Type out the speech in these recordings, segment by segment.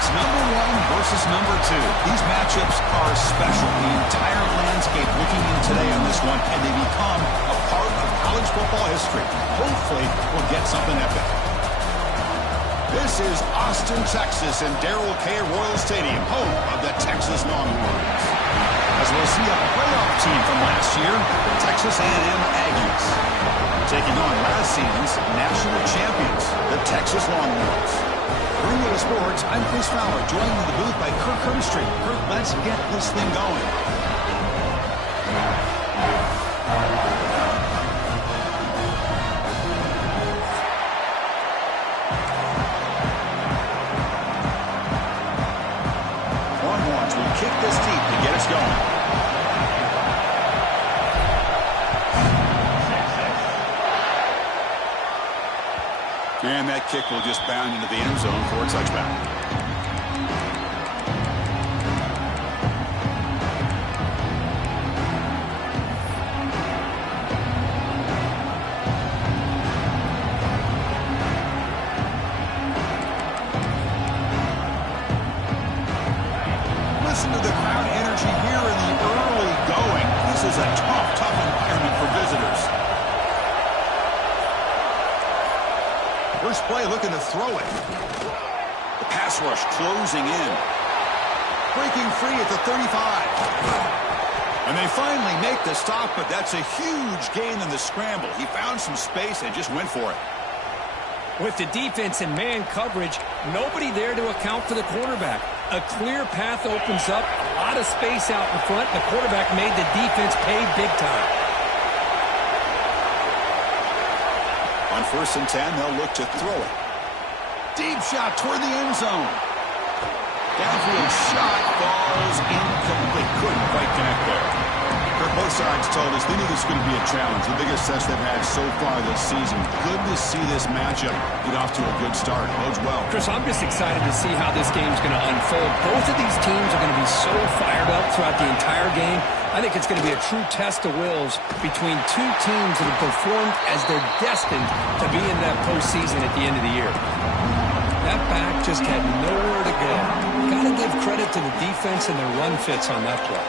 It's number one versus number two. These matchups are special. The entire landscape looking in today on this one, and they become a part of college football history. Hopefully, we'll get something epic. This is Austin, Texas, and Darrell K. Royal Stadium, home of the Texas Longhorns. As we'll see a playoff team from last year, the Texas A&M Aggies, taking on last season's national champions, the Texas Longhorns. Bringing you to sports, I'm Chris Fowler, joined in the booth by Kirk Herbstreit. Kirk, let's get this thing going. Longhorns will kick this deep to get us going. And that kick will just bound into the end zone for a touchback. Listen to the crowd energy here in the early going. This is a tough environment for visitors. First play looking to throw it. The pass rush closing in. Breaking free at the 35. And they finally make the stop, but that's a huge gain in the scramble. He found some space and just went for it. With the defense and man coverage, nobody there to account for the quarterback. A clear path opens up, a lot of space out in front. The quarterback made the defense pay big time. On 1st and 10, they'll look to throw it. Deep shot toward the end zone. Downfield shot falls incomplete. Couldn't quite connect there. Both sides told us they knew this was going to be a challenge. The biggest test they've had so far this season. Good to see this matchup get off to a good start. Bodes well. Chris, I'm just excited to see how this game's going to unfold. Both of these teams are going to be so fired up throughout the entire game. I think it's going to be a true test of wills between two teams that have performed as they're destined to be in that postseason at the end of the year. That back just had nowhere to go. Got to give credit to the defense and their run fits on that play.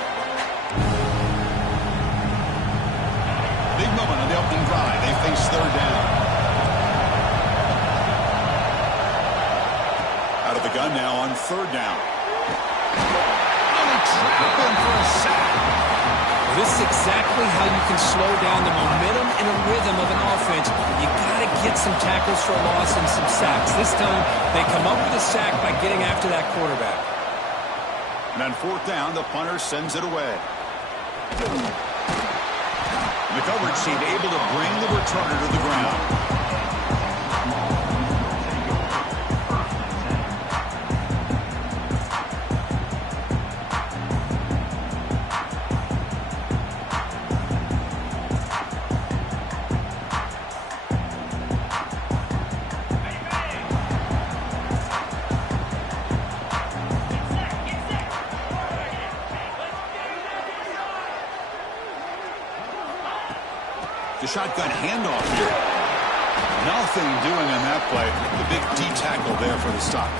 Big moment on the opening drive. They face third down. Out of the gun now on third down. Oh, they trap him for a sack. This is exactly how you can slow down the momentum and a rhythm of an offense. You got to get some tackles for a loss and some sacks. This time, they come up with a sack by getting after that quarterback. And on 4th down, the punter sends it away. The coverage team able to bring the returner to the ground. The shotgun handoff here. Nothing doing on that play. The big D tackle there for the stop.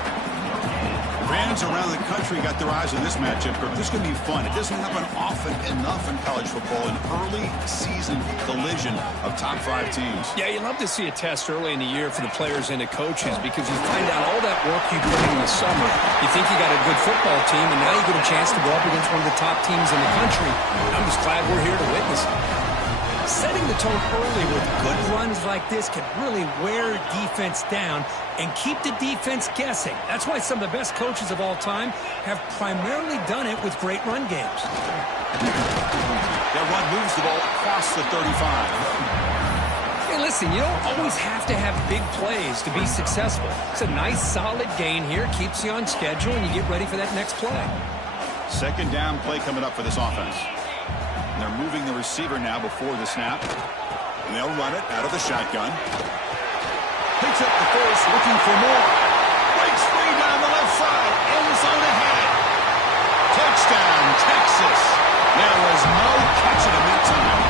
Fans around the country got their eyes on this matchup. This is going to be fun. It doesn't happen often enough in college football. An early season collision of top 5 teams. Yeah, you love to see a test early in the year for the players and the coaches because you find out all that work you put in the summer. You think you got a good football team, and now you get a chance to go up against one of the top teams in the country. I'm just glad we're here to witness it. Setting the tone early with good runs like this can really wear defense down and keep the defense guessing. That's why some of the best coaches of all time have primarily done it with great run games. That run moves the ball across the 35. Hey, listen, you don't always have to have big plays to be successful. It's a nice, solid gain here. Keeps you on schedule, and you get ready for that next play. 2nd down play coming up for this offense. They're moving the receiver now before the snap. And they'll run it out of the shotgun. Picks up the first, looking for more. Breaks free down the left side. End zone ahead. Touchdown, Texas. There was no catching him that time.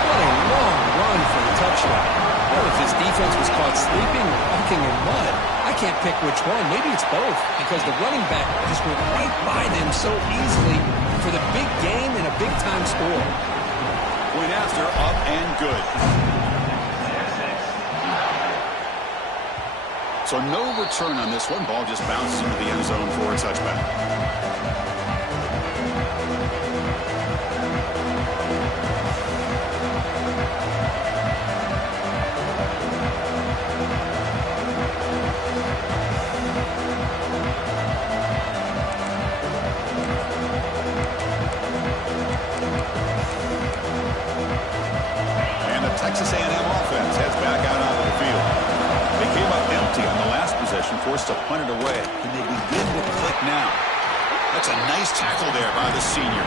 What a long run for the touchdown. Well, if his defense was caught sleeping or walking in mud, I can't pick which one. Maybe it's both, because the running back just went right by them so easily for the big game and a big-time score. Point after, up and good. So no return on this one. Ball just bounces into the end zone for a touchback. Texas A&M offense heads back out onto the field. They came up empty on the last possession, forced to punt it away. Can they begin to click now? That's a nice tackle there by the senior.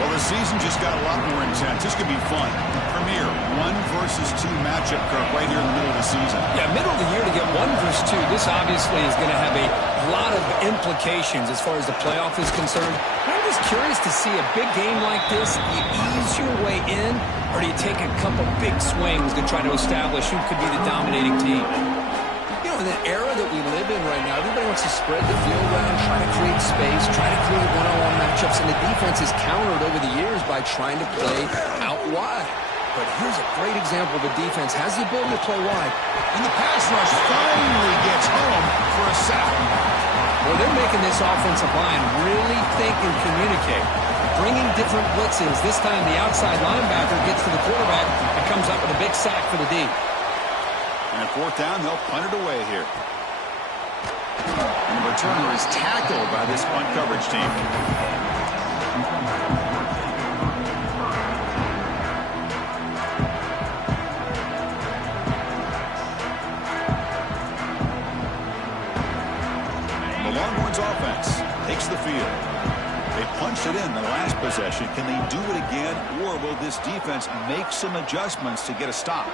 Well, the season just got a lot more intense. This could be fun. Premier 1 versus 2 matchup, Kirk, right here in the middle of the season. Yeah, middle of the year to get 1 versus 2. This obviously is going to have a lot of implications as far as the playoff is concerned. I'm just curious to see a big game like this. Do you ease your way in, or do you take a couple big swings to try to establish who could be the dominating team? You know, in the era that we live in right now, everybody wants to spread the field around, try to create space, try to create one-on-one matchups, and the defense is countered over the years by trying to play out wide. But here's a great example. The defense has the ability to play wide. And the pass rush finally gets home for a sack. Well, they're making this offensive line really think and communicate. Bringing different blitzes. This time the outside linebacker gets to the quarterback and comes up with a big sack for the D. And at 4th down, they'll punt it away here. And the returner is tackled by this punt coverage team. The Longhorns offense takes the field. They punched it in the last possession. Can they do it again, or will this defense make some adjustments to get a stop?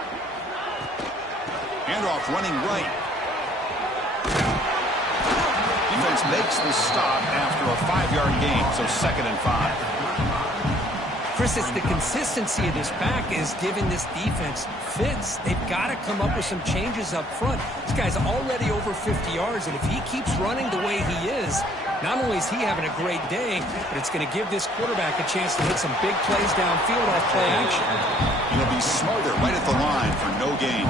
Handoff running right. Defense makes the stop after a 5-yard gain, so 2nd and 5. Chris, it's the consistency of this back is giving this defense fits. They've got to come up with some changes up front. This guy's already over 50 yards, and if he keeps running the way he is, not only is he having a great day, but it's going to give this quarterback a chance to hit some big plays downfield off play action. He'll be smarter right at the line for no gain.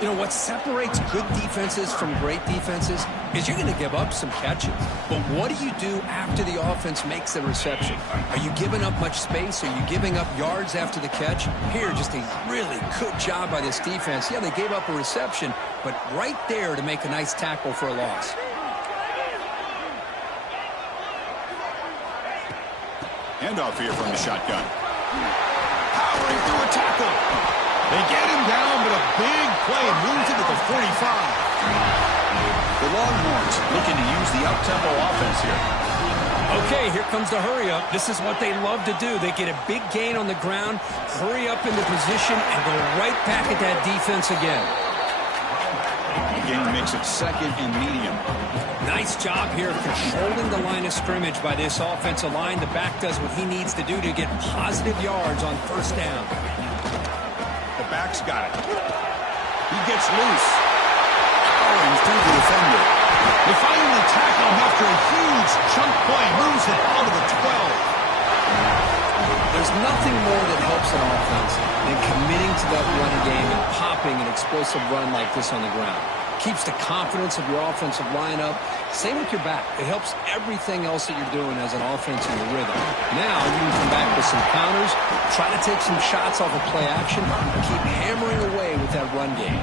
You know, what separates good defenses from great defenses is you're going to give up some catches. But what do you do after the offense makes the reception? Are you giving up much space? Are you giving up yards after the catch? Here, just a really good job by this defense. Yeah, they gave up a reception, but right there to make a nice tackle for a loss. Handoff here from the shotgun. Powering through a tackle. They get him down, but a big play moves it to the 45. The Longhorns looking to use the up-tempo offense here. Okay, here comes the hurry-up. This is what they love to do. They get a big gain on the ground, hurry up into position, and go right back at that defense again. The gain makes it 2nd and medium. Nice job here of controlling the line of scrimmage by this offensive line. The back does what he needs to do to get positive yards on 1st down. The back's got it. He gets loose. Powering through the defender. They finally tackle him after a huge chunk play. Moves it out of the 12. There's nothing more that helps an offense than committing to that running game and popping an explosive run like this on the ground. Keeps the confidence of your offensive lineup. Same with your back. It helps everything else that you're doing as an offense in your rhythm. Now you can come back with some counters, try to take some shots off of play action, and keep hammering away with that run game.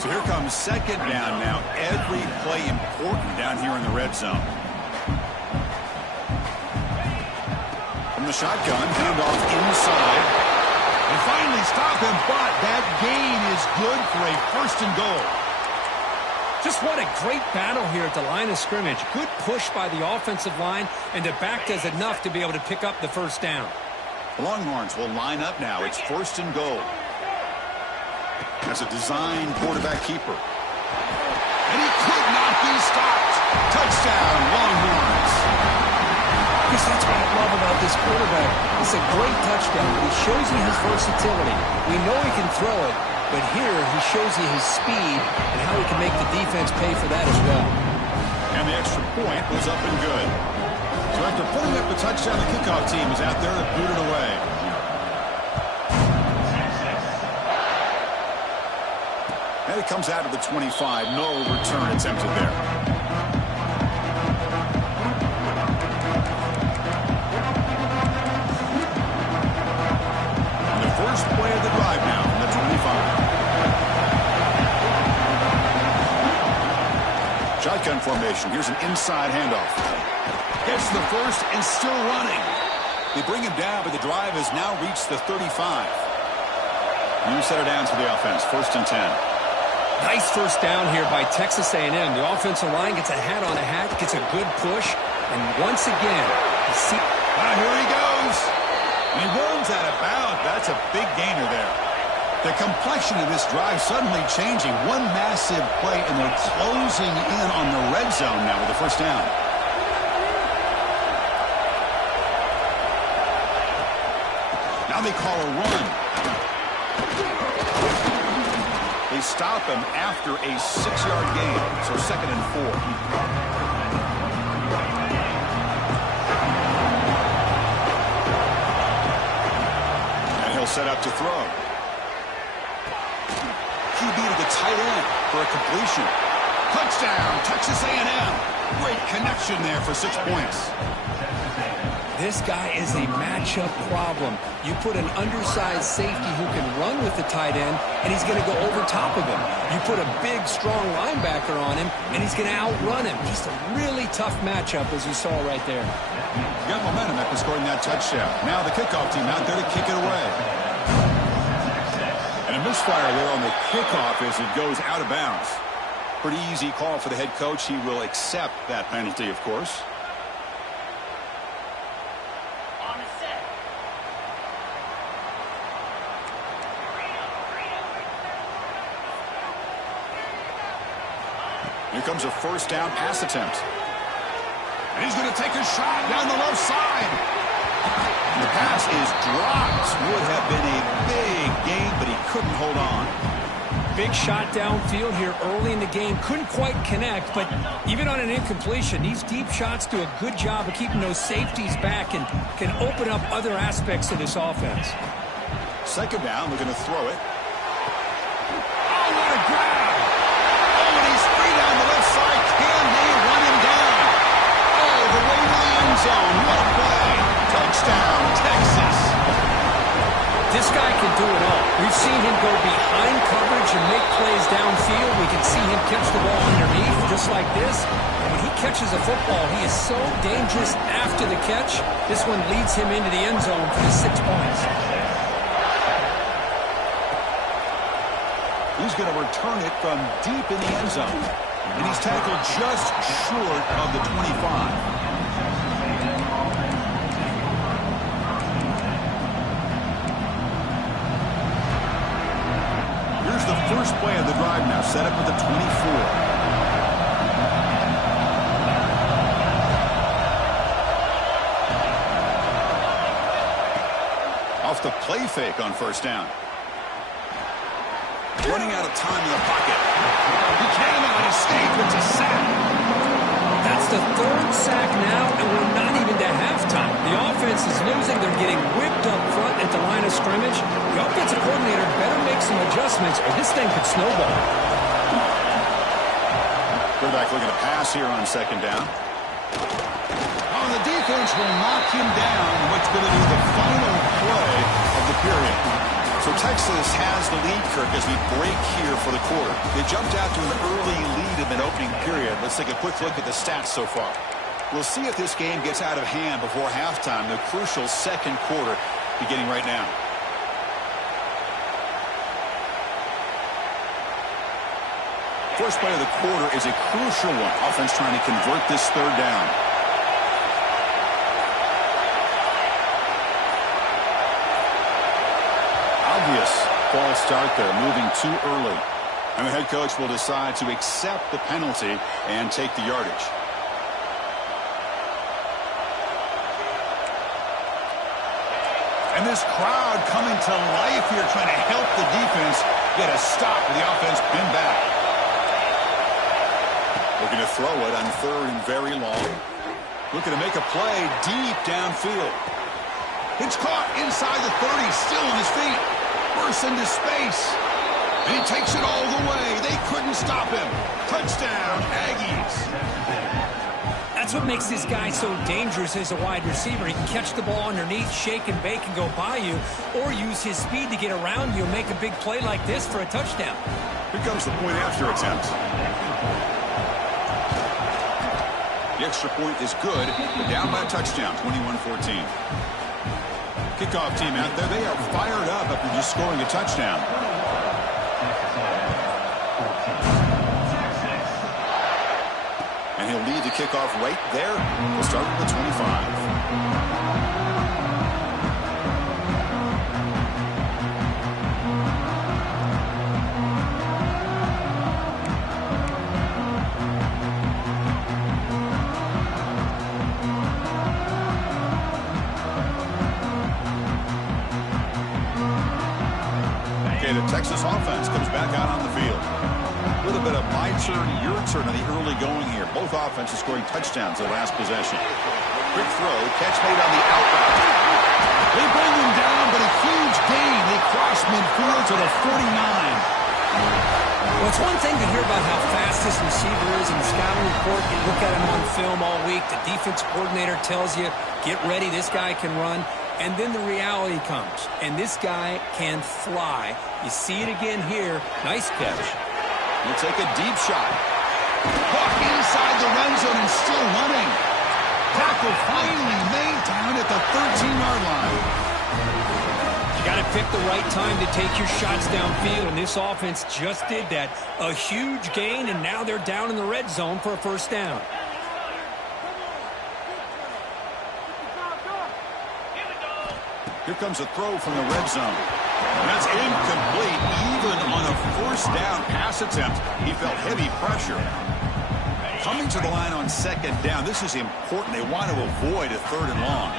So here comes 2nd down now. Every play important down here in the red zone. From the shotgun, handoff inside. They finally stop him, but that gain is good for a 1st and goal. Just what a great battle here at the line of scrimmage. Good push by the offensive line, and the back does enough to be able to pick up the 1st down. The Longhorns will line up now. It's 1st and goal. That's a design quarterback keeper. And he could not be stopped. Touchdown, Longhorns. Because that's what I love about this quarterback. It's a great touchdown, but he shows you his versatility. We know he can throw it, but here he shows you his speed and how he can make the defense pay for that as well. And the extra point was up and good. So after putting up the touchdown, the kickoff team is out there to boot it away. And it comes out of the 25. No return attempted there. And the first play of the drive now from the 25. Shotgun formation. Here's an inside handoff. Gets the first and still running. They bring him down, but the drive has now reached the 35. New set of downs for the offense. 1st and 10. Nice first down here by Texas A&M. The offensive line gets a hat on a hat, gets a good push, and once again, you see... Here he goes. And he rolls out of bounds. That's a big gainer there. The complexion of this drive suddenly changing. One massive play, and they're closing in on the red zone now with the first down. Now they call a run. They stop him after a 6-yard gain, so 2nd and 4. And he'll set up to throw. QB to the tight end for a completion. Touchdown, Texas A&M. Great connection there for 6 points. This guy is a matchup problem. You put an undersized safety who can run with the tight end, and he's going to go over top of him. You put a big, strong linebacker on him, and he's going to outrun him. Just a really tough matchup, as you saw right there. Got momentum after scoring that touchdown. Now the kickoff team out there to kick it away. And a misfire there on the kickoff as it goes out of bounds. Pretty easy call for the head coach. He will accept that penalty, of course. Here comes a first down pass attempt. And he's going to take a shot down the left side. And the pass is dropped. Would have been a big gain, but he couldn't hold on. Big shot downfield here early in the game. Couldn't quite connect, but even on an incompletion, these deep shots do a good job of keeping those safeties back and can open up other aspects of this offense. 2nd down, they're going to throw it. Oh, what a grab! Oh, and he's free down the left side. Can they run him down? Oh, the way to the end zone. What a play. Touchdown, Texas. This guy can do it all. We've seen him go behind coverage and make plays downfield. We can see him catch the ball underneath just like this. And when he catches a football, he is so dangerous after the catch. This one leads him into the end zone for the 6 points. He's going to return it from deep in the end zone. And he's tackled just short of the 25. Here's the first play of the drive now, set up at the 24. Off the play fake on first down. Running out of time in the pocket. He cannot escape. It's a sack. That's the 3rd sack now, and we're not even to halftime. The offense is losing. They're getting whipped up front at the line of scrimmage. The offensive coordinator better make some adjustments, or this thing could snowball. Quarterback looking to pass here on 2nd down. Oh, the defense will knock him down. What's going to be the final play of the period? So Texas has the lead, Kirk, as we break here for the quarter. They jumped out to an early lead in the opening period. Let's take a quick look at the stats so far. We'll see if this game gets out of hand before halftime, the crucial 2nd quarter beginning right now. First play of the quarter is a crucial one. Offense trying to convert this 3rd down. Obvious false start there, moving too early. And the head coach will decide to accept the penalty and take the yardage. this crowd coming to life here, trying to help the defense get a stop with the offense pinned back. Looking to throw it on third and very long. Looking to make a play deep downfield. It's caught inside the 30, still on his feet. Bursts into space. And he takes it all the way. They couldn't stop him. Touchdown, Aggies. That's what makes this guy so dangerous as a wide receiver. He can catch the ball underneath, shake and bake and go by you, or use his speed to get around you and make a big play like this for a touchdown. Here comes the point after attempt. The extra point is good. They're down by a touchdown, 21-14. Kickoff team out there, they are fired up after just scoring a touchdown. And he'll lead the kickoff right there. We'll start with the 25. The Texas offense comes back out on the field. A little bit of my turn, your turn on the early going here. Both offenses scoring touchdowns their last possession. Quick throw, catch made on the out route. They bring him down, but a huge gain. They cross midfield to the 49. Well, it's one thing to hear about how fast this receiver is in the scouting report. You look at him on film all week. The defense coordinator tells you, get ready, this guy can run. And then the reality comes, and this guy can fly. You see it again here. Nice catch. He'll take a deep shot. Walk inside the red zone and still running. Tackle finally made down at the 13-yard line. You got to pick the right time to take your shots downfield, and this offense just did that. A huge gain, and now they're down in the red zone for a first down. Here comes a throw from the red zone. That's incomplete. Even on a first down pass attempt, he felt heavy pressure. Coming to the line on second down, this is important. They want to avoid a third and long.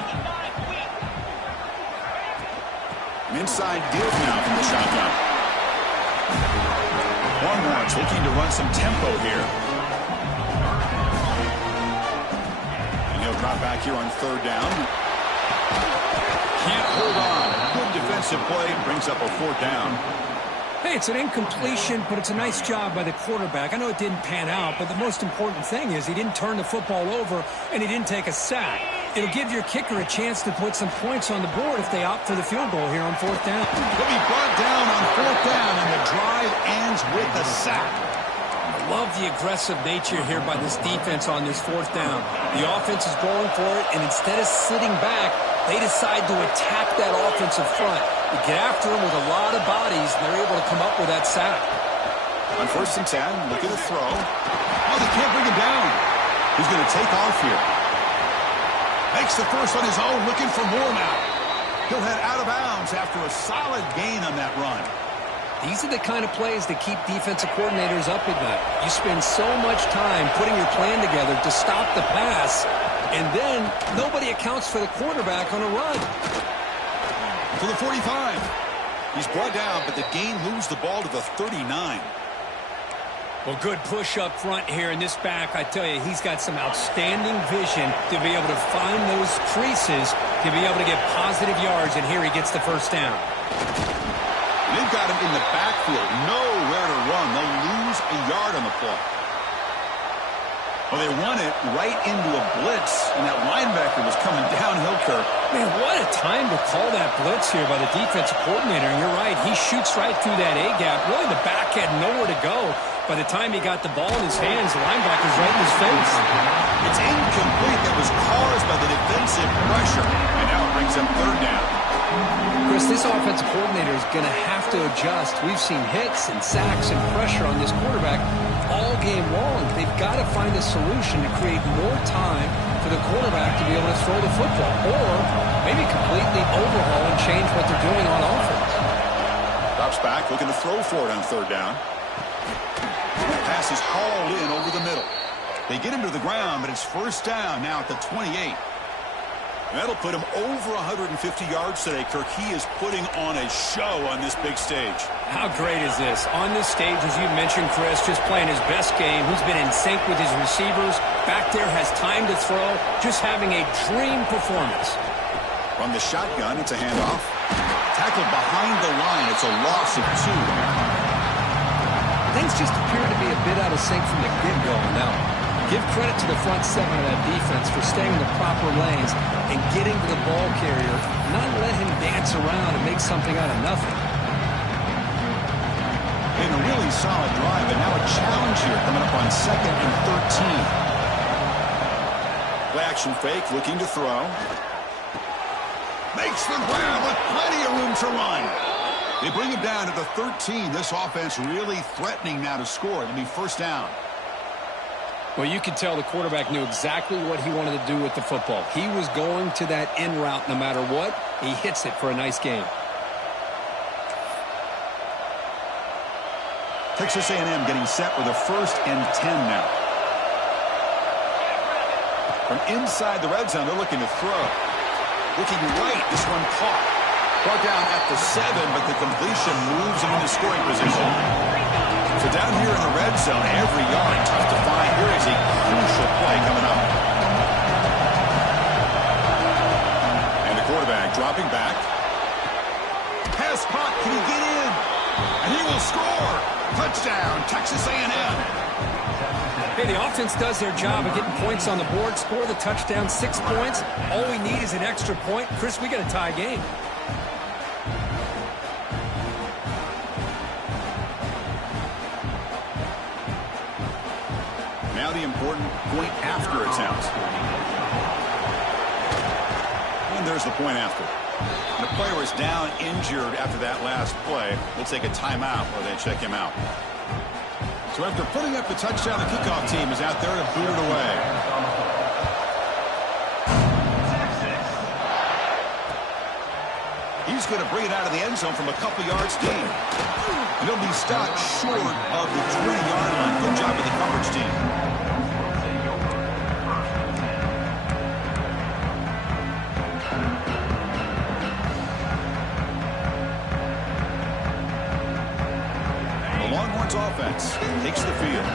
An inside deal now from the shotgun. Longhorns looking to run some tempo here. And he'll drop back here on third down. Can't hold on. Good defensive play. Brings up a fourth down. Hey, it's an incompletion, but it's a nice job by the quarterback. I know it didn't pan out, but the most important thing is he didn't turn the football over and he didn't take a sack. It'll give your kicker a chance to put some points on the board if they opt for the field goal here on fourth down. He'll be brought down on fourth down, and the drive ends with a sack. I love the aggressive nature here by this defense on this fourth down. The offense is going for it, and instead of sitting back, they decide to attack that offensive front. They get after him with a lot of bodies, and they're able to come up with that sack. On first and 10, look at the throw. Oh, they can't bring him down. He's going to take off here. Makes the first on his own, looking for more now. He'll head out of bounds after a solid gain on that run. These are the kind of plays that keep defensive coordinators up at night. You spend so much time putting your plan together to stop the pass, and then nobody accounts for the quarterback on a run. To the 45. He's brought down, but the gain moves the ball to the 39. Well, good push up front here in this back. I tell you, he's got some outstanding vision to be able to find those creases, to be able to get positive yards, and here he gets the first down. They've got him in the backfield, nowhere to run. They'll lose a yard on the play. Well, they run it right into a blitz, and that linebacker was coming downhill, Kirk. Man, what a time to call that blitz here by the defensive coordinator. And you're right, he shoots right through that A-gap. Really, the back had nowhere to go. By the time he got the ball in his hands, the linebacker's right in his face. It's incomplete. That was caused by the defensive pressure. And now it brings up third down. Chris, this offensive coordinator is going to have to adjust. We've seen hits and sacks and pressure on this quarterback all game long. They've got to find a solution to create more time for the quarterback to be able to throw the football, or maybe completely overhaul and change what they're doing on offense. Drops back, looking to throw for it on third down. Pass is hauled in over the middle. They get him to the ground, but it's first down now at the 28. That'll put him over 150 yards today, Kirk. He is putting on a show on this big stage. How great is this? On this stage, as you mentioned, Chris, just playing his best game. He's been in sync with his receivers. Back there, has time to throw. Just having a dream performance. From the shotgun, it's a handoff. Tackled behind the line. It's a loss of 2. Things just appear to be a bit out of sync from the get-go on that one. Give credit to the front seven of that defense for staying in the proper lanes and getting to the ball carrier, not let him dance around and make something out of nothing. In a really solid drive, and now a challenge here coming up on 2nd and 13. Play action fake, looking to throw. Makes the grab with plenty of room to run. They bring him down to the 13. This offense really threatening now to score. It'll be first down. Well, you could tell the quarterback knew exactly what he wanted to do with the football. He was going to that in route no matter what. He hits it for a nice gain. Texas A&M getting set with a 1st and 10 now. From inside the red zone, they're looking to throw. Looking right, this one caught. Brought down at the 7, but the completion moves him into scoring position. So down here in the red zone, every yard tough to find. Here is a crucial play coming up. And the quarterback dropping back. Pass caught. Can he get in? And he will score. Touchdown, Texas A&M. Hey, the offense does their job of getting points on the board. Score the touchdown, 6 points. All we need is an extra point. Chris, we got a tie game. Now the important point after attempt. And there's the point after. The player is down injured after that last play. We'll take a timeout while they check him out. So after putting up the touchdown, the kickoff team is out there to boot it away. He's going to bring it out of the end zone from a couple yards deep. And he'll be stopped short of the 20-yard line. Good job of the coverage team. The Longhorns offense takes the field.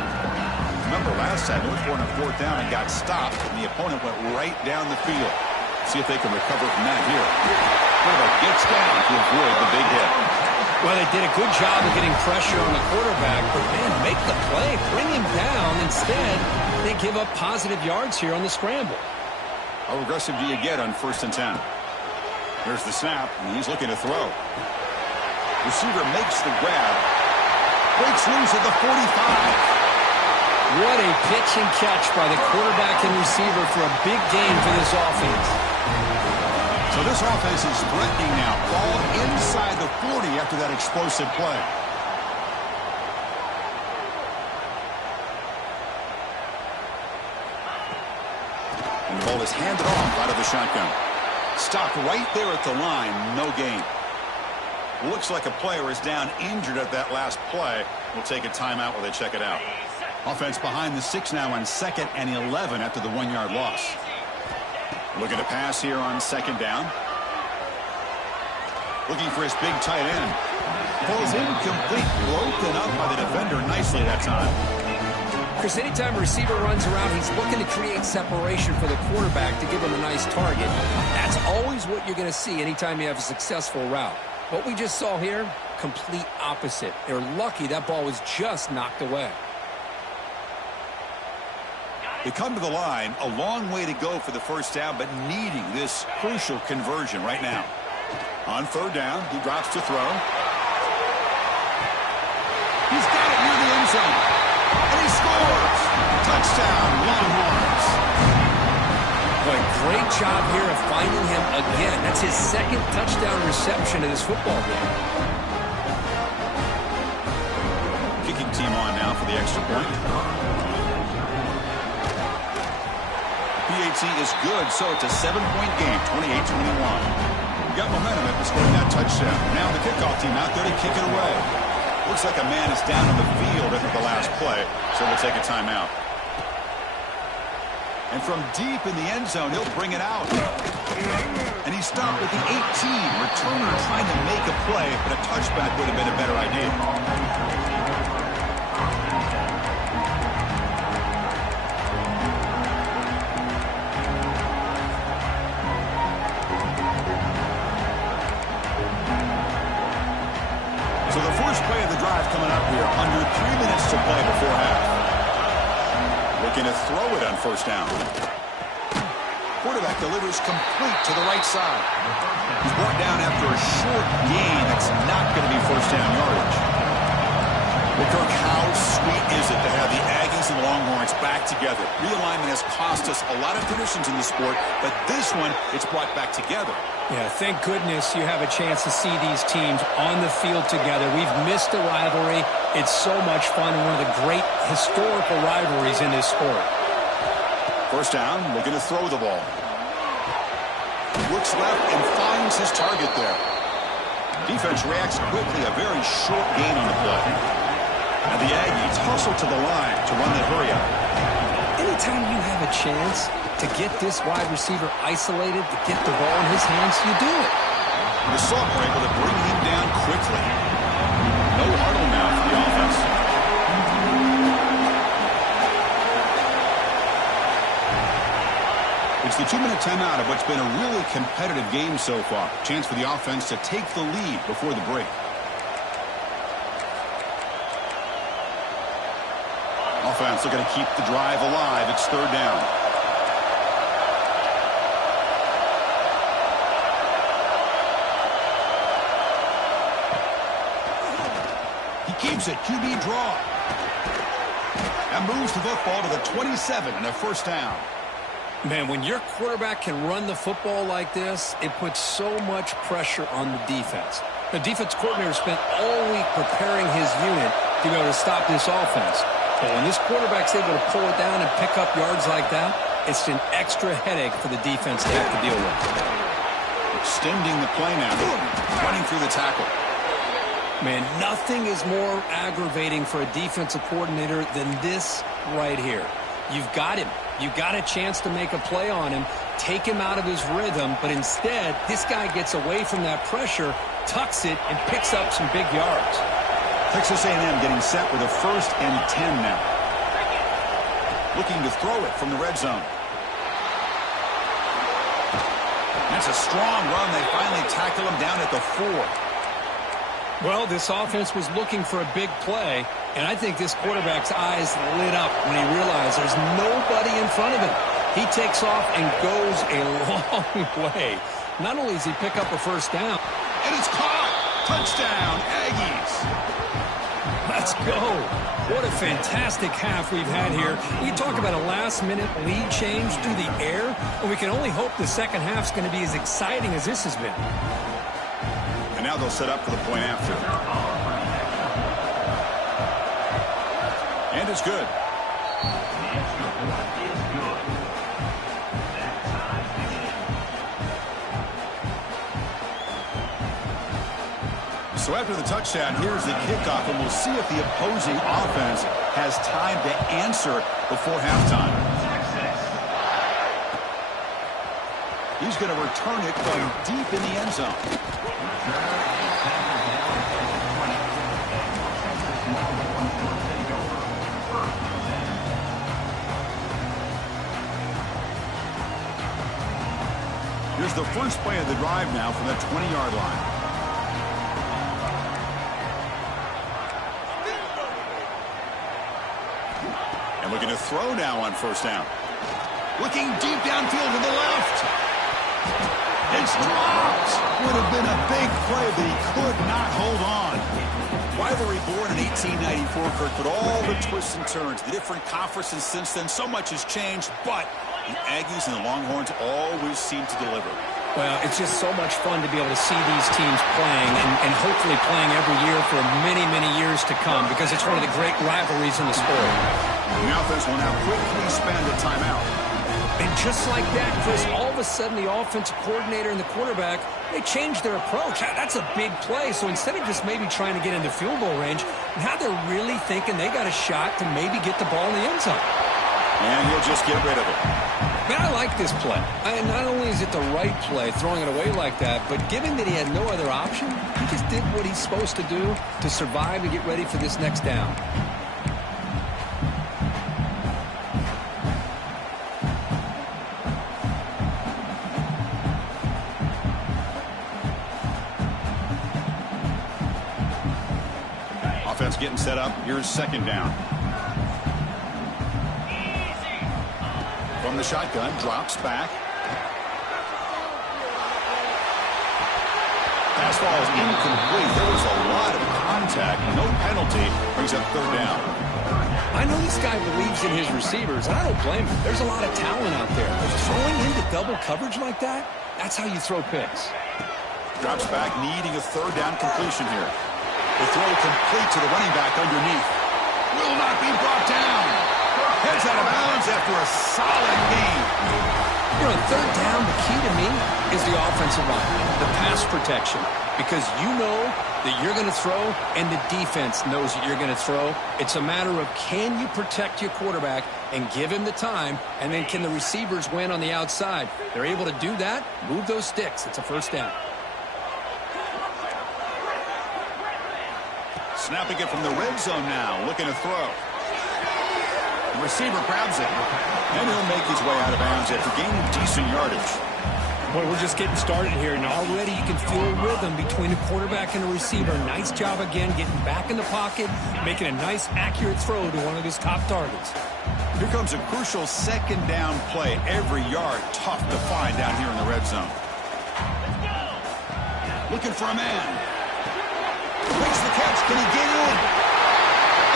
Remember, last time they were on a 4th down and got stopped, and the opponent went right down the field. See if they can recover from that here. Quarterback gets down to avoid the big hit. Well, they did a good job of getting pressure on the quarterback, but, man, make the play. Bring him down. Instead, they give up positive yards here on the scramble. How aggressive do you get on 1st and 10? There's the snap, and he's looking to throw. Receiver makes the grab. Breaks loose at the 45. What a pitch and catch by the quarterback and receiver for a big gain for this offense. So this offense is threatening now. Ball inside the 40 after that explosive play. And the ball is handed off out of the shotgun. Stopped right there at the line. No gain. Looks like a player is down injured at that last play. We'll take a timeout while they check it out. Offense behind the 6 now on 2nd and 11 after the 1-yard loss. Looking to pass here on 2nd down. Looking for his big tight end. Falls incomplete. Broken up by the defender nicely that time. Chris, anytime a receiver runs around, he's looking to create separation for the quarterback to give him a nice target. That's always what you're going to see anytime you have a successful route. What we just saw here, complete opposite. They're lucky that ball was just knocked away. They come to the line, a long way to go for the 1st down, but needing this crucial conversion right now. On 3rd down, he drops to throw. He's got it near the end zone. And he scores! Touchdown, Longhorns. Boy, great job here of finding him again. That's his 2nd touchdown reception of this football game. Kicking team on now for the extra point. PAT is good, so it's a 7-point game, 28-21. Got momentum after scoring that touchdown. Now the kickoff team out there to kick it away. Looks like a man is down on the field after the last play, so we'll take a timeout. And from deep in the end zone, he'll bring it out. And he stopped at the 18. Returner trying to make a play, but a touchback would have been a better idea. So the first play of the drive coming up here. Under 3 minutes to play before half. Looking to throw it on first down. Quarterback delivers complete to the right side. He's brought down after a short gain. That's not going to be first down yardage. Well, Kirk, how sweet is it to have the Aggies and the Longhorns back together? Realignment has cost us a lot of traditions in the sport, but this one, it's brought back together. Yeah, thank goodness you have a chance to see these teams on the field together. We've missed the rivalry. It's so much fun and one of the great historical rivalries in this sport. First down, looking to throw the ball. Looks left and finds his target there. Defense reacts quickly, a very short gain on the play. And the Aggies hustle to the line to run that hurry up. Anytime you have a chance to get this wide receiver isolated, to get the ball in his hands, you do it. The Soft were able to bring him down quickly. No huddle now for the offense. It's the 2-minute timeout of what's been a really competitive game so far. Chance for the offense to take the lead before the break. Offense looking to keep the drive alive. It's third down. He keeps it. QB draw. And moves the football to the 27 and a first down. Man, when your quarterback can run the football like this, it puts so much pressure on the defense. The defense coordinator spent all week preparing his unit to be able to stop this offense. But when this quarterback's able to pull it down and pick up yards like that, it's an extra headache for the defense to have to deal with. Extending the play now. Running through the tackle. Man, nothing is more aggravating for a defensive coordinator than this right here. You've got him. You've got a chance to make a play on him, take him out of his rhythm, but instead, this guy gets away from that pressure, tucks it, and picks up some big yards. Texas A&M getting set with a 1st and 10 now. Looking to throw it from the red zone. That's a strong run. They finally tackle him down at the 4. Well, this offense was looking for a big play, and I think this quarterback's eyes lit up when he realized there's nobody in front of him. He takes off and goes a long way. Not only does he pick up a first down. And it's caught. Touchdown, Aggies. Let's go. What a fantastic half we've had here. We talk about a last-minute lead change through the air, and we can only hope the second half's going to be as exciting as this has been. And now they'll set up for the point after. And it's good. So after the touchdown, here's the kickoff, and we'll see if the opposing offense has time to answer before halftime. He's going to return it from deep in the end zone. Here's the first play of the drive now from the 20-yard line. And looking to throw now on first down. Looking deep downfield to the left. It's dropped. Would have been a big play, but he could not hold on. Rivalry born in 1894, Kirk, but all the twists and turns, the different conferences since then, so much has changed, but the Aggies and the Longhorns always seem to deliver. Well, it's just so much fun to be able to see these teams playing and hopefully playing every year for many, many years to come because it's one of the great rivalries in the sport. The offense will now quickly spend a timeout. And just like that, Chris, all of a sudden the offensive coordinator and the quarterback, they changed their approach. That's a big play. So instead of just maybe trying to get into field goal range, now they're really thinking they got a shot to maybe get the ball in the end zone. And he'll just get rid of it. Man, I like this play. And not only is it the right play, throwing it away like that, but given that he had no other option, he just did what he's supposed to do to survive and get ready for this next down. Offense getting set up. Here's second down. From the shotgun, drops back. Pass falls incomplete. There was a lot of contact. No penalty. Brings up third down. I know this guy believes in his receivers, and I don't blame him. There's a lot of talent out there. But throwing into double coverage like that, that's how you throw picks. Drops back, needing a third down completion here. The throw complete to the running back underneath. Will not be brought down. Heads out of bounds after a solid gain. You know, third down, the key to me is the offensive line, the pass protection. Because you know that you're going to throw, and the defense knows that you're going to throw. It's a matter of can you protect your quarterback and give him the time, and then can the receivers win on the outside? They're able to do that, move those sticks. It's a first down. Snapping it from the red zone now, looking to throw. The receiver grabs it, and he'll make his way out of bounds after gaining decent yardage. Boy, we're just getting started here, and already you can feel rhythm between the quarterback and the receiver. Nice job again getting back in the pocket, making a nice, accurate throw to one of his top targets. Here comes a crucial second down play. Every yard tough to find down here in the red zone. Looking for a man. Makes the catch. Can he get in?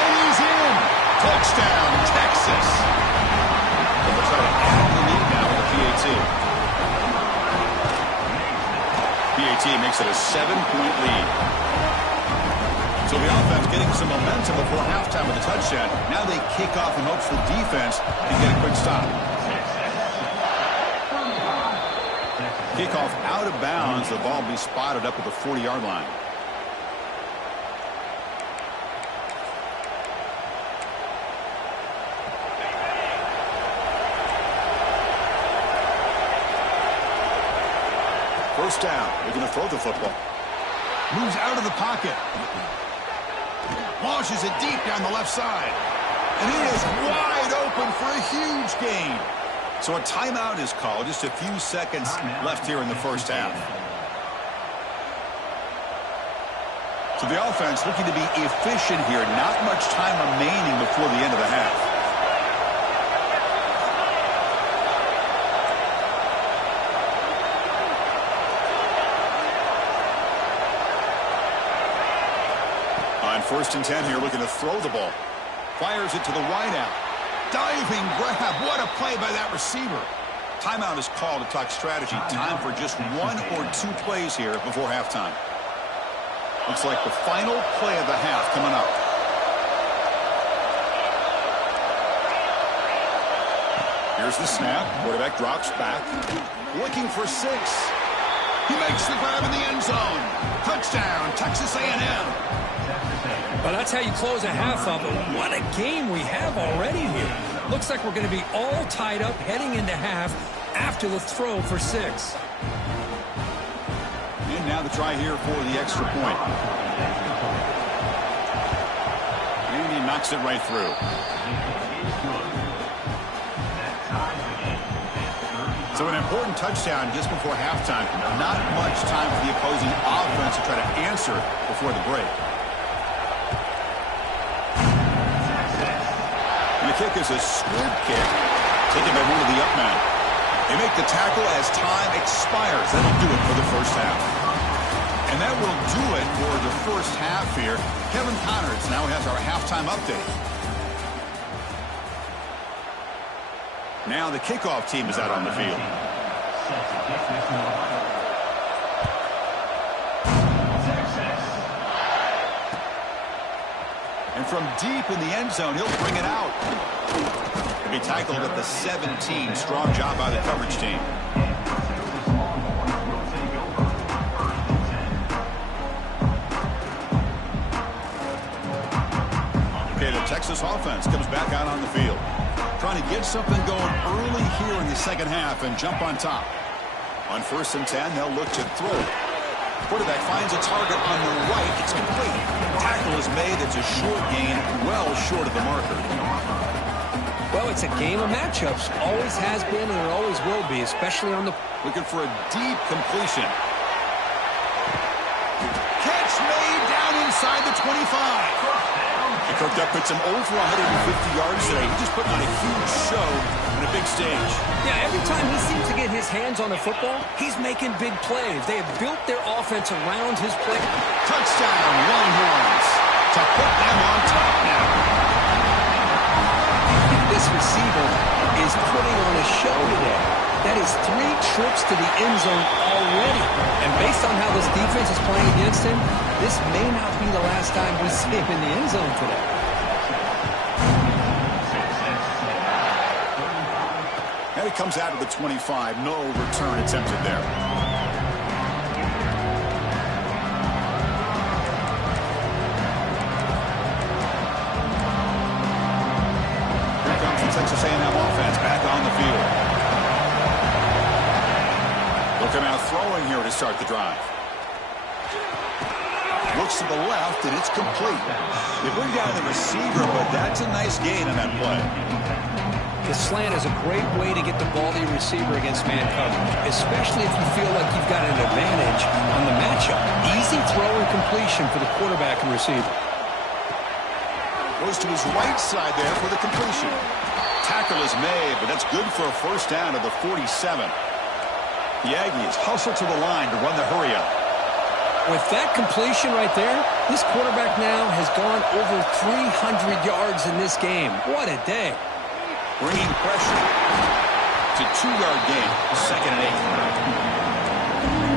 And he's in. Touchdown, Texas. And we'll try to add the lead now with the PAT. PAT makes it a 7-point lead. So the offense getting some momentum before halftime with a touchdown. Now they kick off in hopes the defense can get a quick stop. Kickoff out of bounds. The ball will be spotted up at the 40-yard line. First down. They're going to throw the football. Moves out of the pocket. Launches it deep down the left side. And he is wide open for a huge gain. So a timeout is called. Just a few seconds left here in the first half. So the offense looking to be efficient here. Not much time remaining before the end of the half. First and 10 here, looking to throw the ball. Fires it to the wideout. Diving grab. What a play by that receiver. Timeout is called to talk strategy. Time for just one or two plays here before halftime. Looks like the final play of the half coming up. Here's the snap. Quarterback drops back. Looking for 6. He makes the grab in the end zone. Touchdown, Texas A&M. Well, that's how you close a half of it. What a game we have already here. Looks like we're going to be all tied up heading into half after the throw for 6. And now the try here for the extra point. And he knocks it right through. So an important touchdown just before halftime. Not much time for the opposing offense to try to answer before the break. The kick is a squib kick, taken by one of the up men. They make the tackle as time expires. That'll do it for the first half. And that will do it for the first half here. Kevin Connerts now has our halftime update. Now the kickoff team is out on the field. And from deep in the end zone, he'll bring it out. He'll be tackled at the 17. Strong job by the coverage team. Okay, the Texas offense comes back out on the field. Trying trying to get something going early here in the second half and jump on top. On 1st and 10, they'll look to throw it. Quarterback finds a target on the right. It's complete. Tackle is made. It's a short gain, well short of the marker. Well, it's a game of matchups. Always has been and it always will be, especially on the... Looking for a deep completion. Catch made down inside the 25. And Kirk, that puts him over 150 yards today. He's just putting on a huge show on a big stage. Yeah, every time he seems to get his hands on the football, he's making big plays. They have built their offense around his play. Touchdown, Longhorns. To put them on top now. This receiver is putting on a show today. That is 3 trips to the end zone already. And based on how this defense is playing against him, this may not be the last time we see him in the end zone today. And it comes out of the 25. No return attempted there. Here comes the Texas A&M offense back on the field. Looking out throwing here to start the drive. Looks to the left, and it's complete. They bring down the receiver, but that's a nice gain on that play. The slant is a great way to get the ball to your receiver against man coverage, especially if you feel like you've got an advantage on the matchup. Easy throw and completion for the quarterback and receiver. Goes to his right side there for the completion. Tackle is made, but that's good for a first down to the 47. The Aggies hustle to the line to run the hurry-up. With that completion right there, this quarterback now has gone over 300 yards in this game. What a day. Bringing pressure. It's a 2-yard gain, 2nd and 8.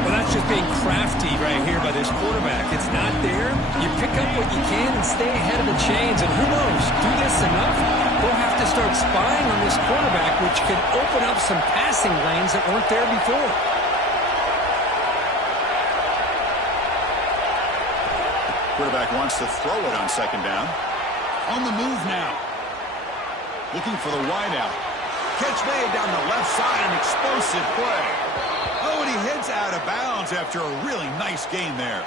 Well, that's just being crafty right here by this quarterback. It's not there. You pick up what you can and stay ahead of the chains. And who knows, do this enough, we'll have to start spying on this quarterback, which could open up some passing lanes that weren't there before. Quarterback wants to throw it on 2nd down. On the move now. Looking for the wideout. Catch made down the left side, an explosive play. Oh, and he heads out of bounds after a really nice gain there.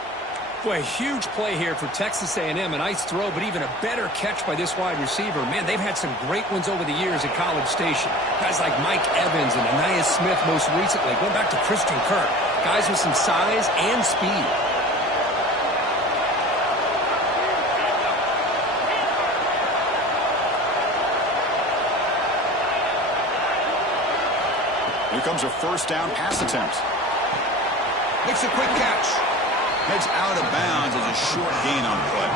Boy, a huge play here for Texas A&M. A nice throw, but even a better catch by this wide receiver. Man, they've had some great ones over the years at College Station. Guys like Mike Evans and Anais Smith most recently. Going back to Christian Kirk. Guys with some size and speed. Here comes a first down pass attempt. Makes a quick catch. Heads out of bounds as a short gain on play.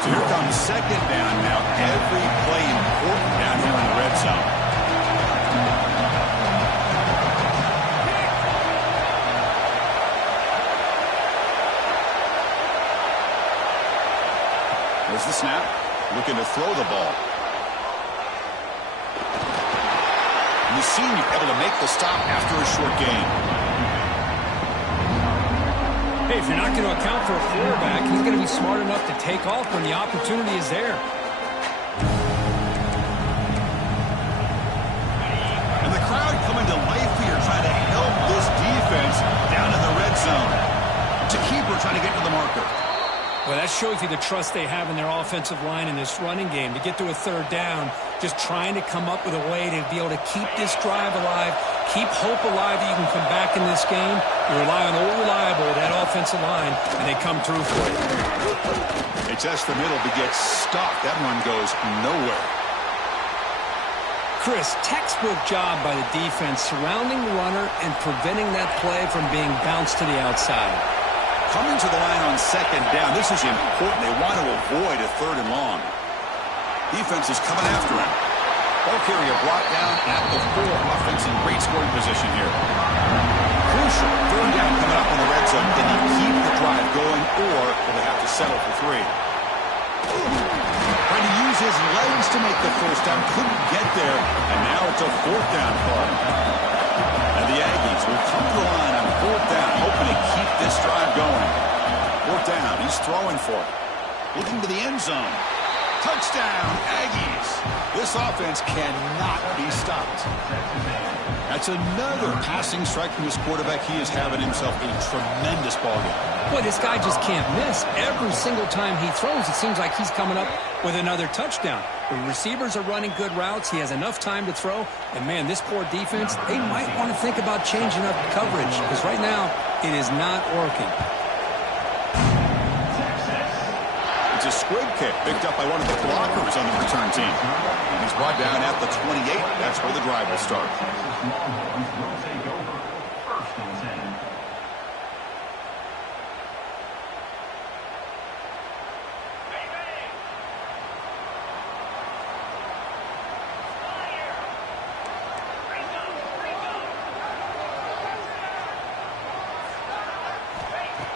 So here comes 2nd down now. Every play important down here in the red zone. There's the snap. Looking to throw the ball. And the senior able to make the stop after a short gain. Hey, if you're not going to account for a quarterback, he's going to be smart enough to take off when the opportunity is there. And the crowd coming to life here, trying to help this defense down in the red zone. To keeper trying to get to the marker. Well, that shows you the trust they have in their offensive line in this running game. To get to a 3rd down, just trying to come up with a way to be able to keep this drive alive, keep hope alive that you can come back in this game. You rely on old reliable, that offensive line, and they come through for you. They test the middle, but get stopped. That run goes nowhere. Chris, textbook job by the defense surrounding the runner and preventing that play from being bounced to the outside. Coming to the line on 2nd down. This is important. They want to avoid a 3rd and long. Defense is coming after him. Ball carrier brought down at the 4. Offense in great scoring position here. Crucial. 3rd down coming up on the red zone. Can he keep the drive going, or will they have to settle for 3? Trying to use his legs to make the first down. Couldn't get there. And now it's a 4th down call. And the Aggies will come to the line on 4th down, hoping to keep this drive going. 4th down. He's throwing for it. Looking to the end zone. Touchdown, Aggies. This offense cannot be stopped. That's another passing strike from his quarterback. He is having himself a tremendous ball game. Boy, this guy just can't miss. Every single time he throws, it seems like he's coming up with another touchdown. The receivers are running good routes. He has enough time to throw. And, man, this poor defense, they might want to think about changing up coverage because right now it is not working. It's a squib kick picked up by one of the blockers on the return team. He's brought down at the 28. That's where the drive will start.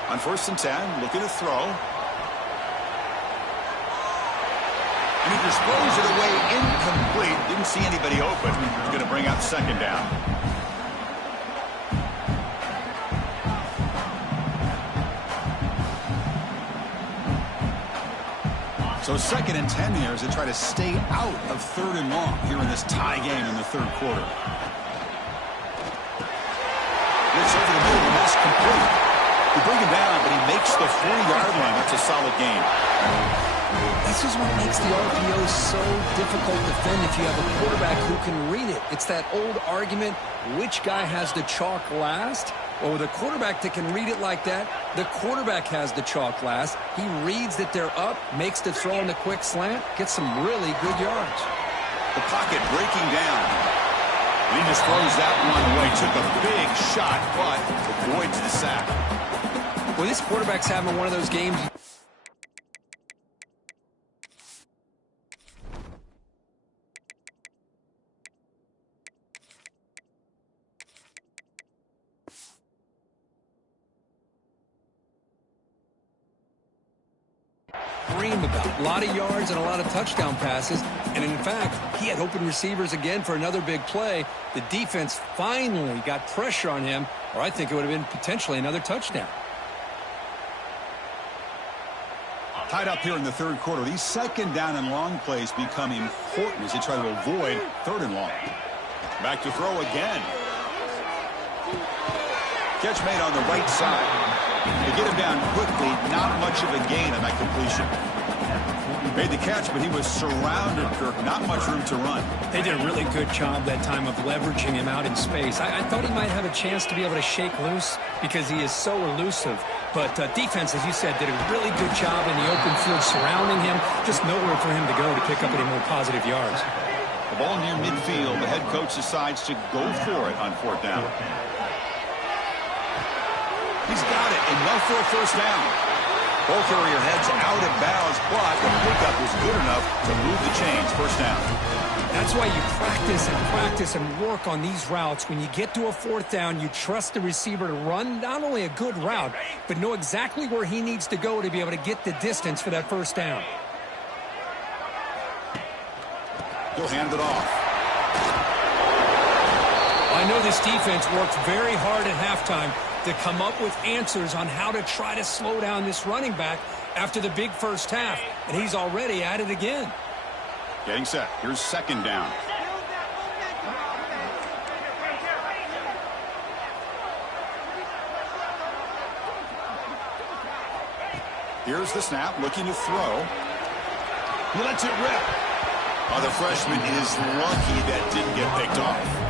On 1st and 10, looking to throw. And he just throws it away incomplete. Didn't see anybody open. He's going to bring out 2nd down. So 2nd and 10 here as they try to stay out of 3rd and long here in this tie game in the 3rd quarter. Looks over the middle, and that's complete. We bring him down, but he makes the 40-yard line. That's a solid gain. This is what makes the RPO so difficult to defend if you have a quarterback who can read it. It's that old argument, which guy has the chalk last? Well, with a quarterback that can read it like that, the quarterback has the chalk last. He reads that they're up, makes the throw in the quick slant, gets some really good yards. The pocket breaking down. And he just throws that one away. Took a big shot, but avoids the sack. Well, this quarterback's having one of those games. About a lot of yards and a lot of touchdown passes, and in fact he had open receivers again for another big play. The defense finally got pressure on him, or I think it would have been potentially another touchdown. Tied up here in the 3rd quarter. These 2nd down and long plays become important as they try to avoid 3rd and long. Back to throw again. Catch made on the right side. They get him down quickly. Not much of a gain on that completion. Made the catch, but he was surrounded, Kirk. Not much room to run. They did a really good job that time of leveraging him out in space. I thought he might have a chance to be able to shake loose because he is so elusive. But defense, as you said, did a really good job in the open field surrounding him. Just nowhere for him to go to pick up any more positive yards. The ball near midfield. The head coach decides to go for it on 4th down. He's got it. Enough for a 1st down. Ball carrier heads out of bounds, but the pickup was good enough to move the chains. 1st down. That's why you practice and work on these routes. When you get to a 4th down, you trust the receiver to run not only a good route, but know exactly where he needs to go to be able to get the distance for that 1st down. He'll hand it off. I know this defense worked very hard at halftime to come up with answers on how to try to slow down this running back after the big 1st half, and he's already at it again. Getting set. Here's 2nd down. Here's the snap, looking to throw. He lets it rip. Oh, the freshman is lucky that didn't get picked off.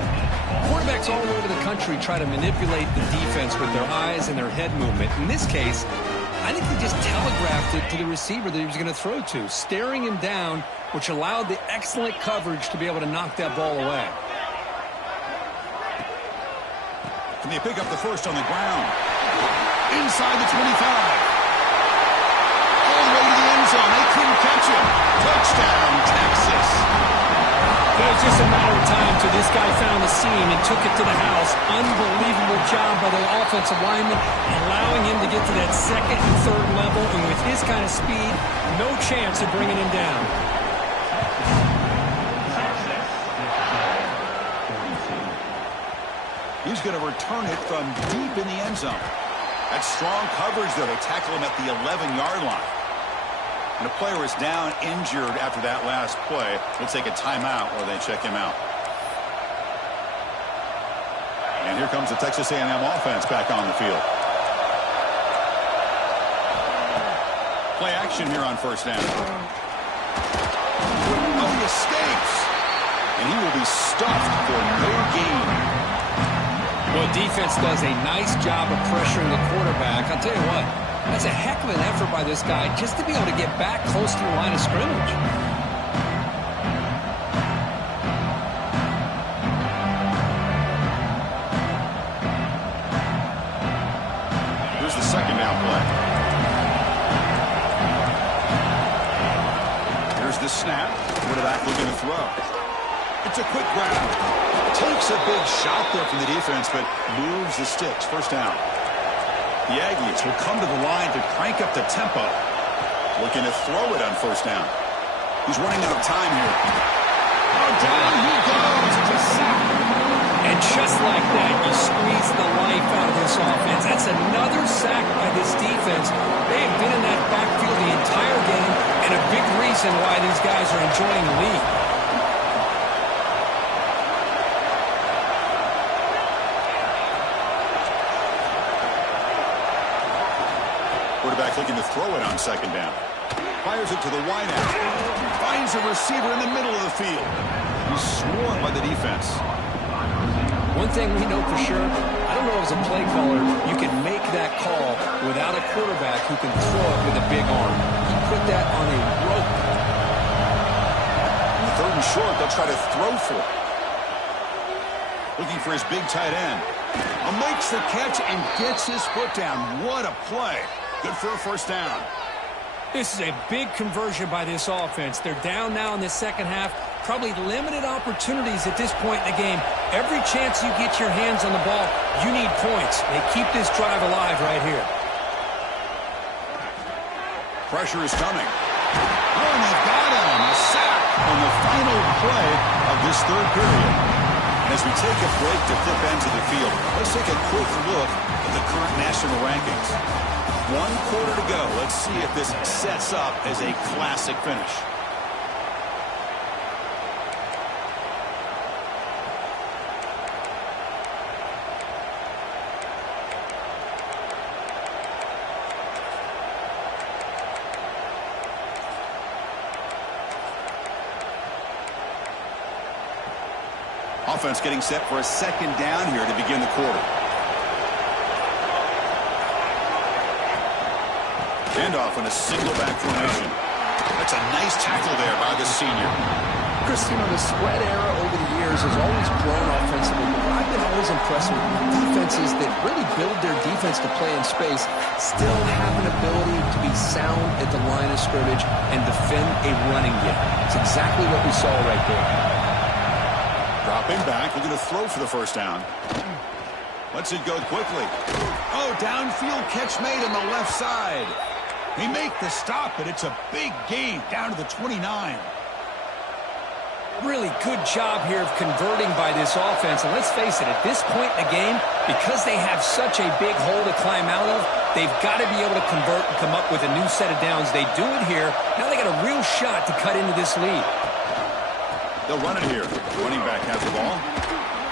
Quarterbacks all over the country try to manipulate the defense with their eyes and their head movement. In this case, I think he just telegraphed it to the receiver that he was going to throw to, staring him down, which allowed the excellent coverage to be able to knock that ball away. And they pick up the 1st on the ground. Inside the 25. All the way to the end zone. They couldn't catch him. Touchdown, Texas. It was just a matter of time till this guy found the seam and took it to the house. Unbelievable job by the offensive lineman, allowing him to get to that 2nd and 3rd level. And with his kind of speed, no chance of bringing him down. He's going to return it from deep in the end zone. That's strong coverage, though. They tackle him at the 11-yard line. And a player is down injured after that last play. We'll take a timeout or they check him out. And here comes the Texas A&M offense back on the field. Play action here on first down. Oh, he escapes. And he will be stuffed for no gain. Well, defense does a nice job of pressuring the quarterback. I'll tell you what, that's a heck of an effort by this guy just to be able to get back close to the line of scrimmage. Here's the second down play. Here's the snap. Quarterback looking to throw. It's a quick grab. Takes a big shot there from the defense, but moves the sticks. First down. The Aggies will come to the line to crank up the tempo. Looking to throw it on first down. He's running out of time here. Oh, down he goes. It's a sack. And just like that, you squeeze the life out of this offense. That's another sack by this defense. They have been in that backfield the entire game, and a big reason why these guys are enjoying the lead. Quarterback looking to throw it on second down. Fires it to the wideout. Finds a receiver in the middle of the field. He's swarmed by the defense. One thing we know for sure, I don't know as a play caller, you can make that call without a quarterback who can throw it with a big arm. He put that on a rope. On the third and short, they'll try to throw for it. Looking for his big tight end. Makes the catch and gets his foot down. What a play. Good for a first down. This is a big conversion by this offense. They're down now in the second half. Probably limited opportunities at this point in the game. Every chance you get your hands on the ball, you need points. They keep this drive alive right here. Pressure is coming. Oh, and they've got him. A sack on the final play of this third period. As we take a break to flip ends of the field, let's take a quick look at the current national rankings. 1 quarter to go. Let's see if this sets up as a classic finish. Offense getting set for a second down here to begin the quarter. Handoff in a single back formation. That's a nice tackle there by the senior. Chris, you know, the spread era over the years has always grown offensively, but I've been always impressed with defenses that really build their defense to play in space, still have an ability to be sound at the line of scrimmage and defend a running game. It's exactly what we saw right there. Dropping back, looking to throw for the first down. Lets it go quickly. Oh, downfield catch made on the left side. They make the stop, but it's a big gain down to the 29. Really good job here of converting by this offense. And let's face it, at this point in the game, because they have such a big hole to climb out of, they've got to be able to convert and come up with a new set of downs. They do it here. Now they got a real shot to cut into this lead. They'll run it here. Running back has the ball.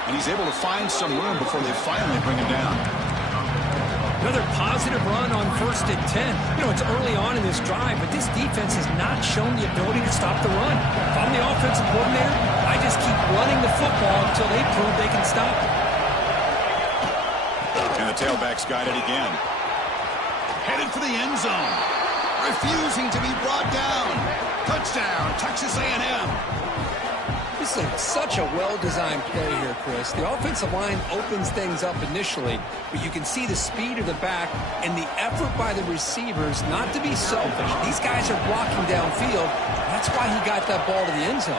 And he's able to find some room before they finally bring him down. Another positive run on 1st and 10. You know, it's early on in this drive, but this defense has not shown the ability to stop the run. If I'm the offensive coordinator, I just keep running the football until they prove they can stop it. And the tailback's got it again. Headed for the end zone. Refusing to be brought down. Touchdown, Texas A&M. This is such a well-designed play here, Chris. The offensive line opens things up initially, but you can see the speed of the back and the effort by the receivers not to be selfish. These guys are blocking downfield. That's why he got that ball to the end zone.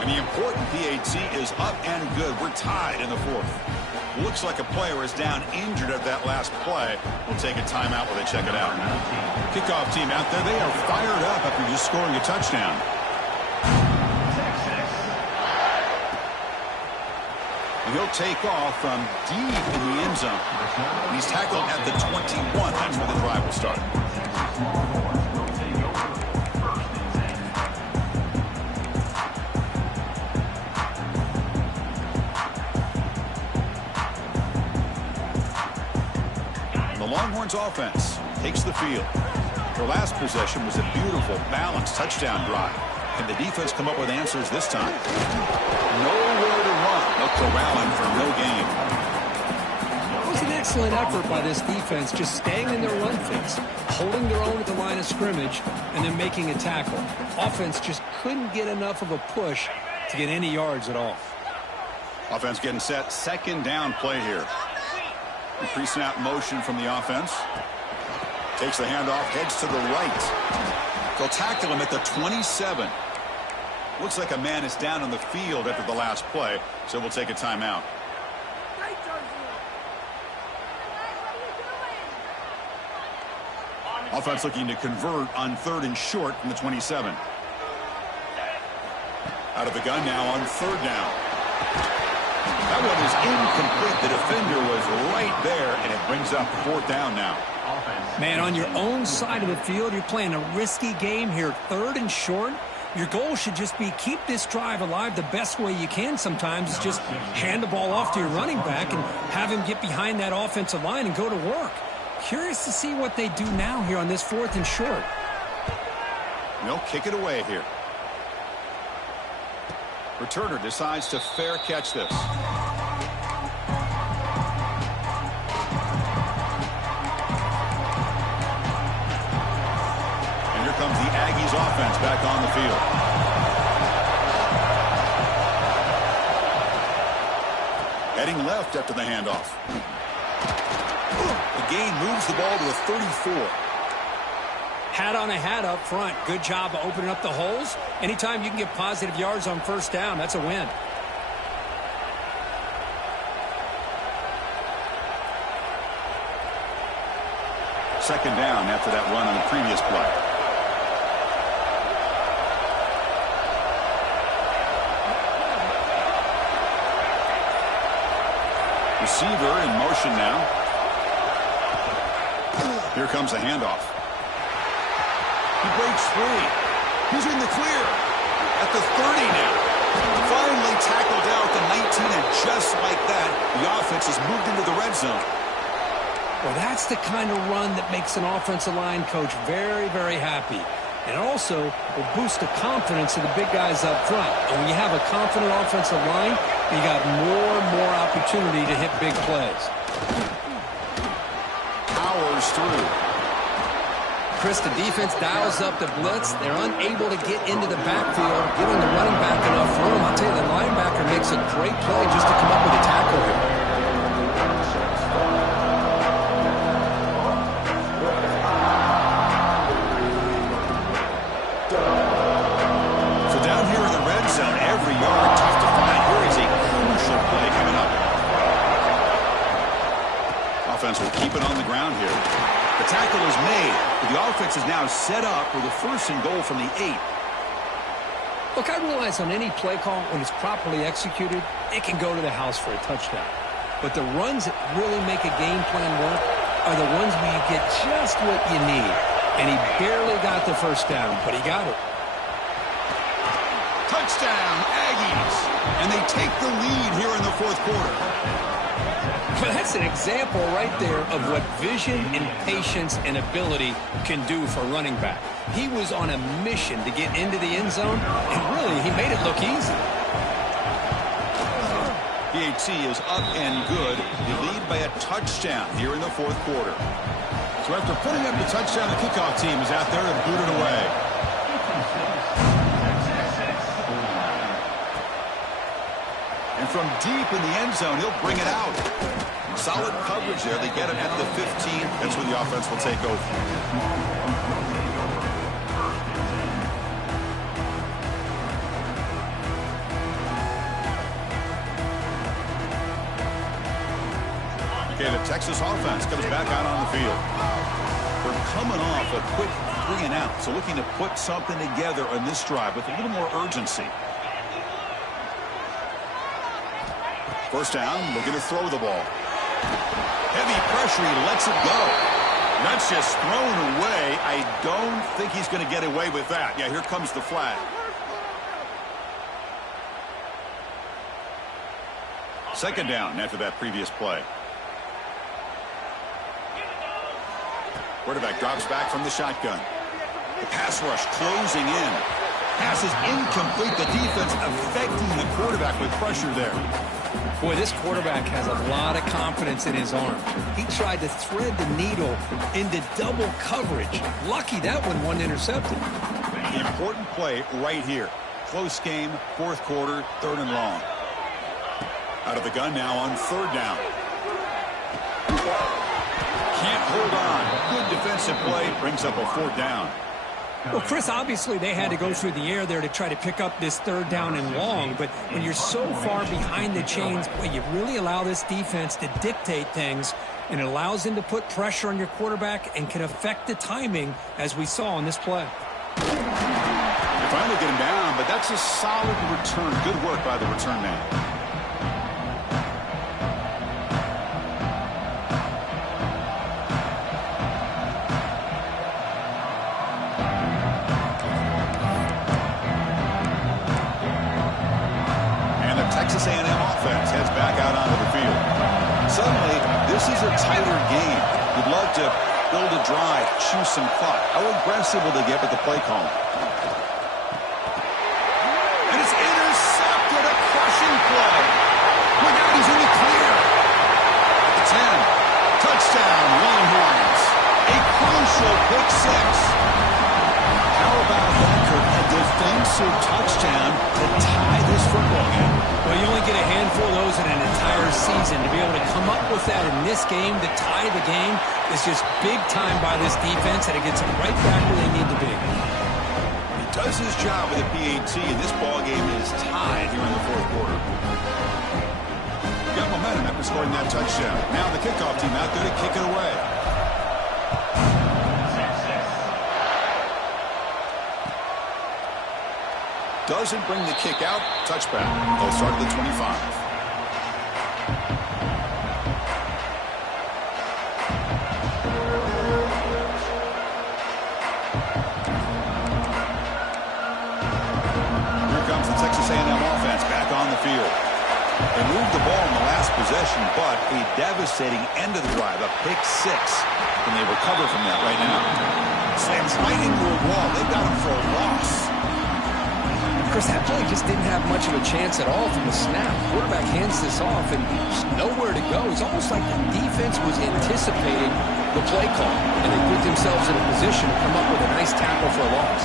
And the important PAT is up and good. We're tied in the fourth. Looks like a player is down injured at that last play. We'll take a timeout while they check it out. Kickoff team out there. They are fired up after just scoring a touchdown. And he'll take off from deep in the end zone. He's tackled at the 21. That's where the drive will start. Longhorns offense takes the field. Their last possession was a beautiful, balanced touchdown drive. Can the defense come up with answers this time? Nowhere to run. They'll corral him for no gain. It was an excellent effort by this defense, just staying in their run fits, holding their own at the line of scrimmage, and then making a tackle. Offense just couldn't get enough of a push to get any yards at all. Offense getting set. Second down play here. Pre-snap motion from the offense. Takes the handoff, heads to the right. They'll tackle him at the 27. Looks like a man is down on the field after the last play, so we'll take a timeout. Offense looking to convert on 3rd and short from the 27. Out of the gun now on 3rd down. That one is incomplete. The defender was right there, and it brings up 4th down now. Man, on your own side of the field, you're playing a risky game here. 3rd and short. Your goal should just be keep this drive alive the best way you can sometimes. Is just hand the ball off to your running back and have him get behind that offensive line and go to work. Curious to see what they do now here on this 4th and short. They'll kick it away here. Returner decides to fair catch this. And here comes the Aggies offense back on the field. Heading left after the handoff. The gain moves the ball to the 34. Hat on a hat up front. Good job of opening up the holes. Anytime you can get positive yards on 1st down, that's a win. Second down after that run on the previous play. Receiver in motion now. Here comes a handoff. He breaks free. He's in the clear. At the 30 now. Finally tackled out at the 19, and just like that, the offense has moved into the red zone. Well, that's the kind of run that makes an offensive line coach very, very happy. And also will boost the confidence of the big guys up front. And when you have a confident offensive line, you got more and more opportunity to hit big plays. Powers through. Chris, the defense dials up the blitz. They're unable to get into the backfield, giving the running back enough room. I'll tell you, the linebacker makes a great play just to come up with a tackle here. So down here in the red zone, every yard tough to find. Here is a crucial play coming up. Offense will keep it on the ground here. The tackle is made, but the offense is now set up with a 1st and goal from the 8. Look, I realize on any play call, when it's properly executed, it can go to the house for a touchdown. But the runs that really make a game plan work are the ones where you get just what you need. And he barely got the 1st down, but he got it. Touchdown, Aggies! And they take the lead here in the 4th quarter. Well, that's an example right there of what vision and patience and ability can do for a running back. He was on a mission to get into the end zone, and really, he made it look easy. PAT is up and good. They lead by a touchdown here in the 4th quarter. So after putting up the touchdown, the kickoff team is out there to boot it away. And from deep in the end zone, he'll bring it out. Solid coverage there. They get it at the 15. That's where the offense will take over. Okay, the Texas offense comes back out on the field. They're coming off a quick 3 and out, so looking to put something together on this drive with a little more urgency. 1st down, looking to throw the ball. Heavy pressure, he lets it go. That's just thrown away. I don't think he's going to get away with that. Yeah, here comes the flag. Second down after that previous play. Quarterback drops back from the shotgun. The pass rush closing in. Pass is incomplete. The defense affecting the quarterback with pressure there. Boy, this quarterback has a lot of confidence in his arm. He tried to thread the needle into double coverage. Lucky that one wasn't intercepted. Important play right here. Close game, fourth quarter, 3rd and long. Out of the gun now on 3rd down. Can't hold on. Good defensive play. Brings up a 4th down. Well, Chris, obviously they had to go through the air there to try to pick up this 3rd down and long, but when you're so far behind the chains, boy, you really allow this defense to dictate things, and it allows them to put pressure on your quarterback and can affect the timing, as we saw on this play. They finally get him down, but that's a solid return. Good work by the return man. Texas A&M offense heads back out onto the field. Suddenly, this is a tighter game. You'd love to build a drive, choose some clock. How aggressive will they get with the play call? And it's intercepted, a crushing play. Look out, he's in the clear. The 10. Touchdown, Longhorns. A crucial pick 6. How about that, Kirk? A defensive touchdown to tie this football game. Well, you only get a handful of those in an entire season. To be able to come up with that in this game, to tie the game, is just big time by this defense, and it gets them right back where they need to be. He does his job with a PAT, and this ball game is tied here in the 4th quarter. Got momentum after scoring that touchdown. Now the kickoff team out there to kick it away. Doesn't bring the kick out. Touchback. They'll start at the 25. Here comes the Texas A&M offense back on the field. They moved the ball in the last possession, but a devastating end of the drive, a pick 6. And they recover from that right now. Slams right into a wall. They've got him for a loss. Chris, that play just didn't have much of a chance at all from the snap. Quarterback hands this off and just nowhere to go. It's almost like the defense was anticipating the play call, and they put themselves in a position to come up with a nice tackle for a loss.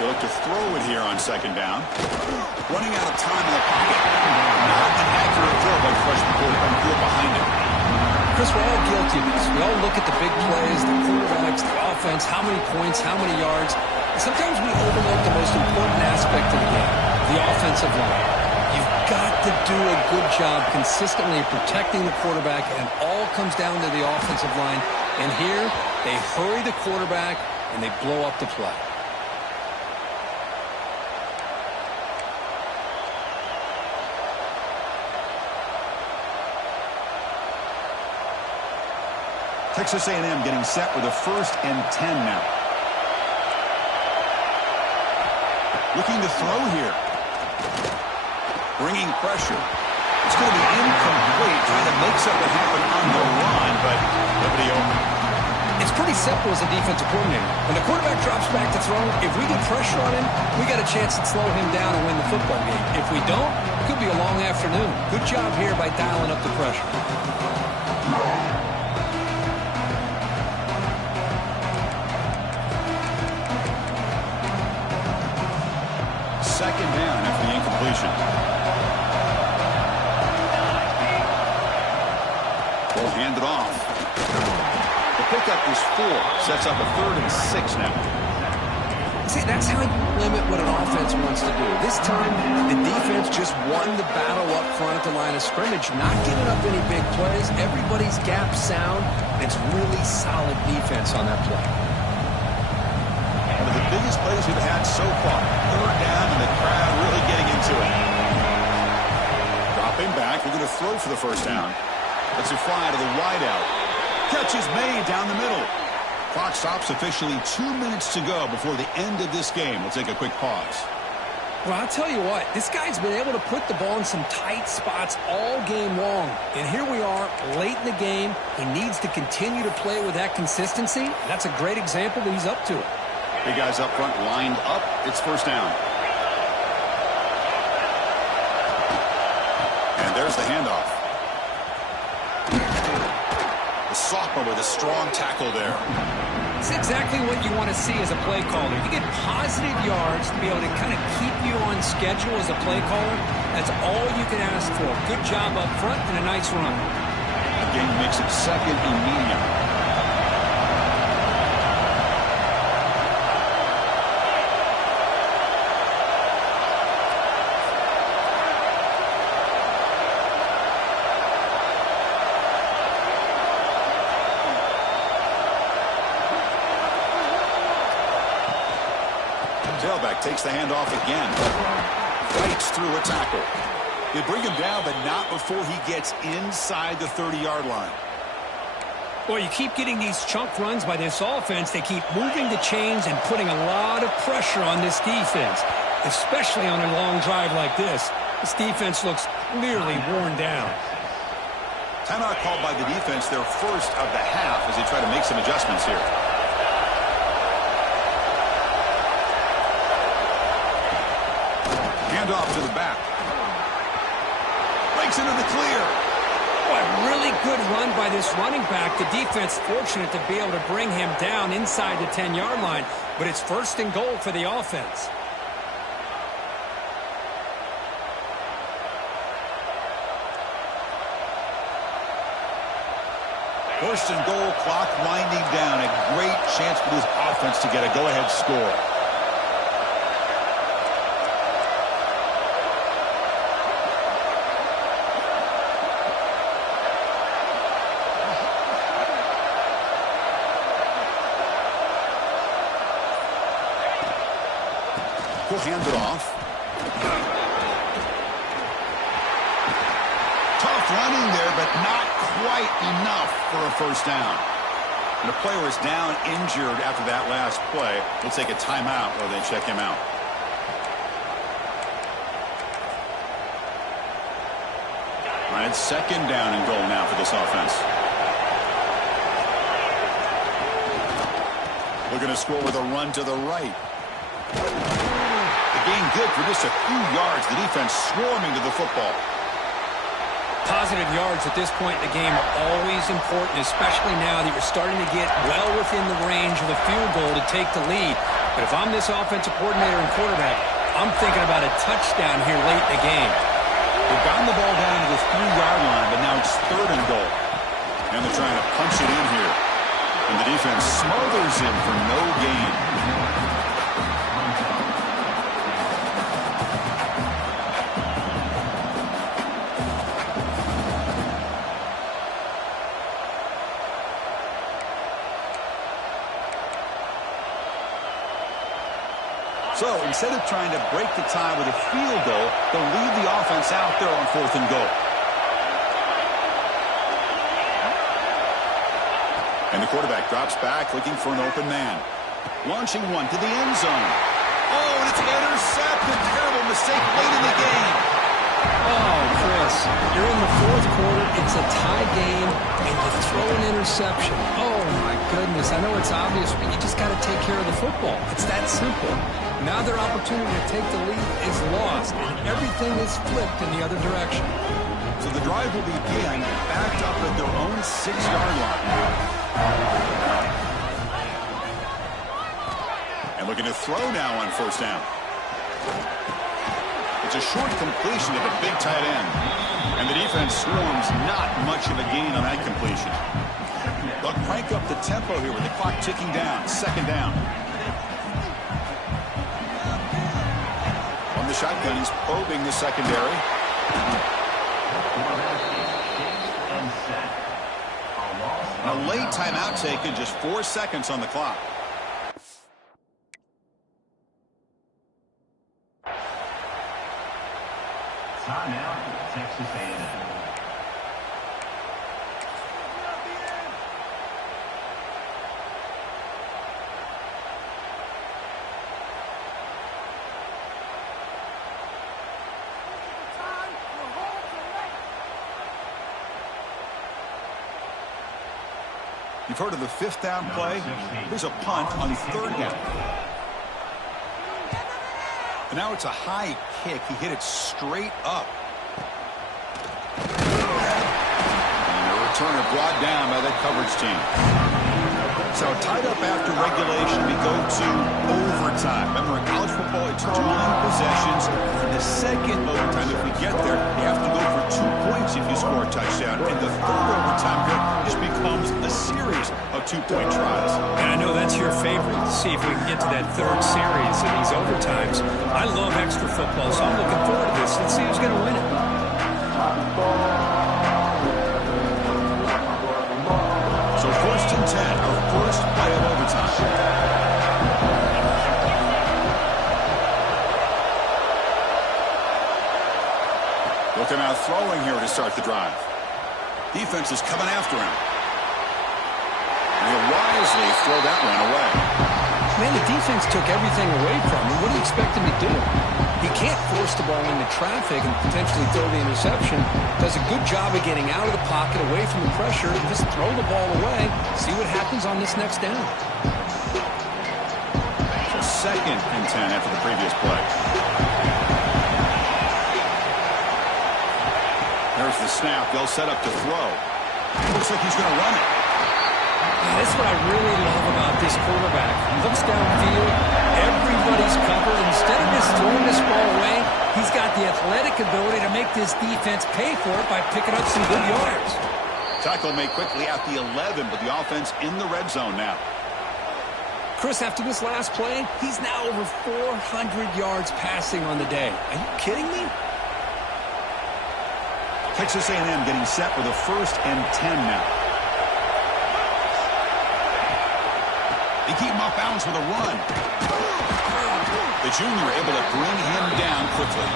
They look to throw it here on 2nd down. Running out of time in the pocket. Not an accurate throw by the freshman quarterback. Threw it behind him. Chris, we're all guilty of this. We all look at the big plays, the quarterbacks, the offense, how many points, how many yards. And sometimes we overlook the most important aspect of the game, the offensive line. You've got to do a good job consistently protecting the quarterback, and it all comes down to the offensive line. And here, they hurry the quarterback, and they blow up the play. Texas A&M getting set with a 1st and 10 now. Looking to throw here. Bringing pressure. It's going to be incomplete. Trying to make something happen on the run, but nobody open. It's pretty simple as a defensive coordinator. When the quarterback drops back to throw, if we get pressure on him, we got a chance to slow him down and win the football game. If we don't, it could be a long afternoon. Good job here by dialing up the pressure. 2nd down after the incompletion. Will hand it off. The pickup is 4. Sets up a 3rd and 6 now. See, that's how you limit what an offense wants to do. This time, the defense just won the battle up front at the line of scrimmage, not giving up any big plays. Everybody's gap sound. It's really solid defense on that play. One of the biggest plays we've had so far. 3rd down, and the crowd really getting into it. Dropping back. We're going to throw for the 1st down. Let's it fly to the wideout. Catch is made down the middle. Clock stops officially. 2 minutes to go before the end of this game. We'll take a quick pause. Well, I'll tell you what, this guy's been able to put the ball in some tight spots all game long. And here we are, late in the game. He needs to continue to play with that consistency. That's a great example that he's up to it. Big guys up front lined up. It's first down. And there's the handoff. The sophomore with a strong tackle there. It's exactly what you want to see as a play caller. You get positive yards to be able to kind of keep you on schedule as a play caller. That's all you can ask for. Good job up front and a nice run. Again, makes it second and medium. Tailback takes the handoff again. Fights through a tackle. They bring him down, but not before he gets inside the 30-yard line. Well, you keep getting these chunk runs by this offense. They keep moving the chains and putting a lot of pressure on this defense, especially on a long drive like this. This defense looks clearly worn down. Timeout called by the defense, their first of the half, as they try to make some adjustments here. Off to the back. Breaks into the clear. Boy, really good run by this running back. The defense fortunate to be able to bring him down inside the 10-yard line, but it's first and goal for the offense. First and goal, clock winding down. A great chance for this offense to get a go-ahead score. We'll hand it off. Tough running there, but not quite enough for a first down. And the player is down injured after that last play. We'll take a timeout while they check him out. All right, it's second down and goal now for this offense. Looking to score with a run to the right. Gain good for just a few yards. The defense swarming to the football. Positive yards at this point in the game are always important, especially now that you're starting to get well within the range of a field goal to take the lead. But if I'm this offensive coordinator and quarterback, I'm thinking about a touchdown here late in the game. They've gotten the ball down to the 3-yard line, but now it's third and goal. And they're trying to punch it in here. And the defense smothers him for no gain. So instead of trying to break the tie with a field goal, they'll leave the offense out there on fourth and goal. And the quarterback drops back looking for an open man. Launching one to the end zone. Oh, and it's intercepted. Terrible mistake late in the game. Oh, Chris, you're in the fourth quarter. It's a tie game, and you throw an interception. Oh, my goodness. I know it's obvious, but you just got to take care of the football. It's that simple. Now their opportunity to take the lead is lost, and everything is flipped in the other direction. So the drive will begin backed up at their own 6-yard line. And looking to throw now on first down. It's a short completion to the big tight end. And the defense swarms, not much of a gain on that completion. They'll crank up the tempo here with the clock ticking down. Second down. On the shotgun, he's probing the secondary. A late timeout taken, just 4 seconds on the clock. Timeout, Texas A&M. You've heard of the 5th down play. Here's a punt on 3rd down. And now it's a high kick. He hit it straight up. And a returner brought down by that coverage team. So tied up after regulation, we go to overtime. Remember, in college football, it's 2 possessions. In the second overtime, if we get there, you have to go for 2 points if you score a touchdown. And the 3rd overtime here just becomes a series of 2-point tries. And I know that's your favorite, to see if we can get to that 3rd series of these overtimes. I love extra football, so I'm looking forward to this. Let's see who's going to win it. So 1st and 10, our first play of overtime. Looking out throwing here to start the drive. Defense is coming after him. And he'll wisely throw that one away. Man, the defense took everything away from him. What do you expect him to do? He can't force the ball into traffic and potentially throw the interception. Does a good job of getting out of the pocket, away from the pressure, and just throw the ball away. See what happens on this next down. So 2nd and 10 after the previous play. There's the snap. They'll set up to throw. Looks like he's going to run it. That's what I really love about this quarterback. He looks downfield, everybody's covered. Instead of just throwing this ball away, he's got the athletic ability to make this defense pay for it by picking up some good yards. Tackle made quickly at the 11, but the offense in the red zone now. Chris, after this last play, he's now over 400 yards passing on the day. Are you kidding me? Texas A&M getting set with a 1st and 10 now. They keep him off balance with a run. The junior able to bring him down quickly.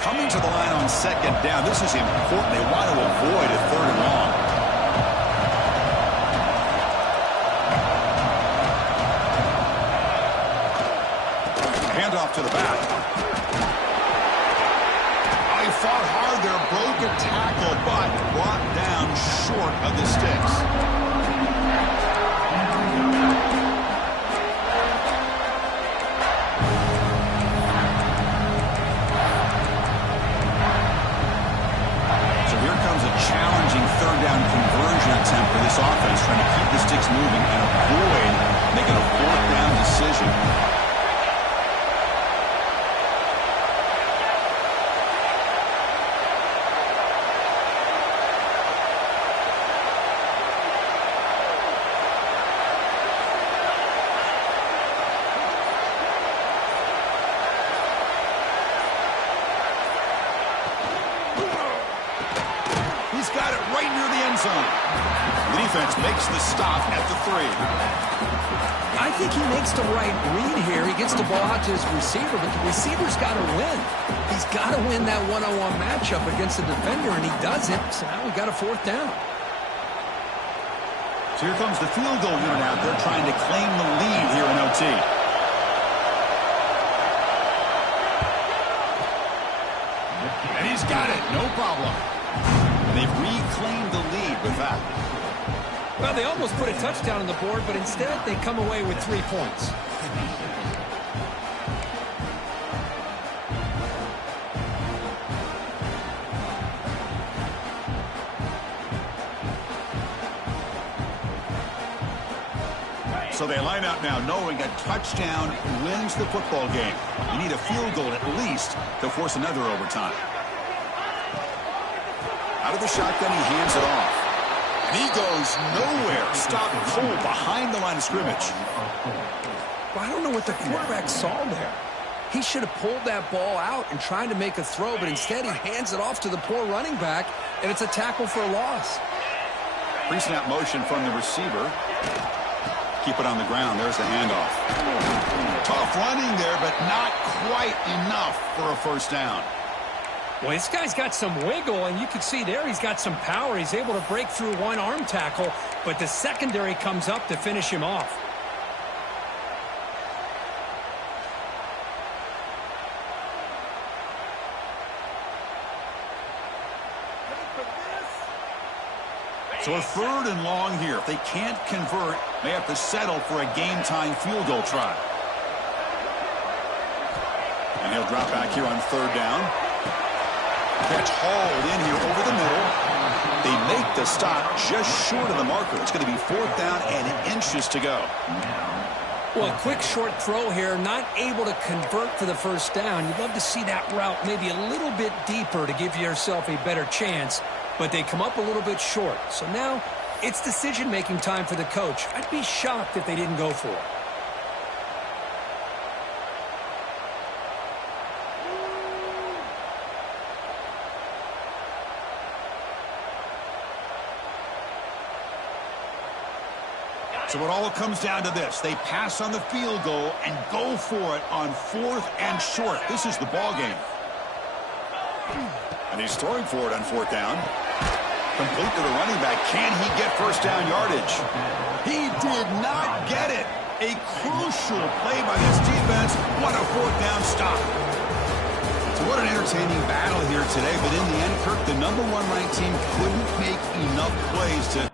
Coming to the line on 2nd down. This is important. They want to avoid a 3rd and long. Handoff to the back. Oh, he fought hard there, broke a tackle, but brought down short of the sticks. So here comes a challenging 3rd down conversion attempt for this offense, trying to keep the sticks moving and avoid making a 4th down decision. He's got it right near the end zone. The defense makes the stop at the 3. I think he makes the right read here. He gets the ball out to his receiver, but the receiver's got to win. He's got to win that one-on-one matchup against the defender, and he does it. So now we got a 4th down. So here comes the field goal unit out there trying to claim the lead here in OT. And he's got it. No problem. And they've reclaimed the lead with that. Well, they almost put a touchdown on the board, but instead they come away with 3 points. So they line up now knowing a touchdown wins the football game. You need a field goal at least to force another overtime. Out of the shotgun, he hands it off. And he goes nowhere. Stop cold behind the line of scrimmage. Well, I don't know what the quarterback saw there. He should have pulled that ball out and tried to make a throw, but instead he hands it off to the poor running back, and it's a tackle for a loss. Pre-snap motion from the receiver. Keep it on the ground. There's the handoff. Tough running there, but not quite enough for a first down. Well, this guy's got some wiggle, and you can see there he's got some power. He's able to break through one arm tackle, but the secondary comes up to finish him off. So a 3rd and long here. If they can't convert, they have to settle for a game-time field goal try. And he'll drop back here on 3rd down. Catch hauled in here over the middle. They make the stop just short of the marker. It's going to be 4th down and inches to go. Well, a quick short throw here, not able to convert for the 1st down. You'd love to see that route maybe a little bit deeper to give yourself a better chance, but they come up a little bit short. So now it's decision-making time for the coach. I'd be shocked if they didn't go for it. So it all comes down to this. They pass on the field goal and go for it on 4th and short. This is the ball game. And he's throwing for it on 4th down. Complete to the running back. Can he get 1st down yardage? He did not get it. A crucial play by this defense. What a 4th down stop. So what an entertaining battle here today. But in the end, Kirk, the #1 ranked team couldn't make enough plays to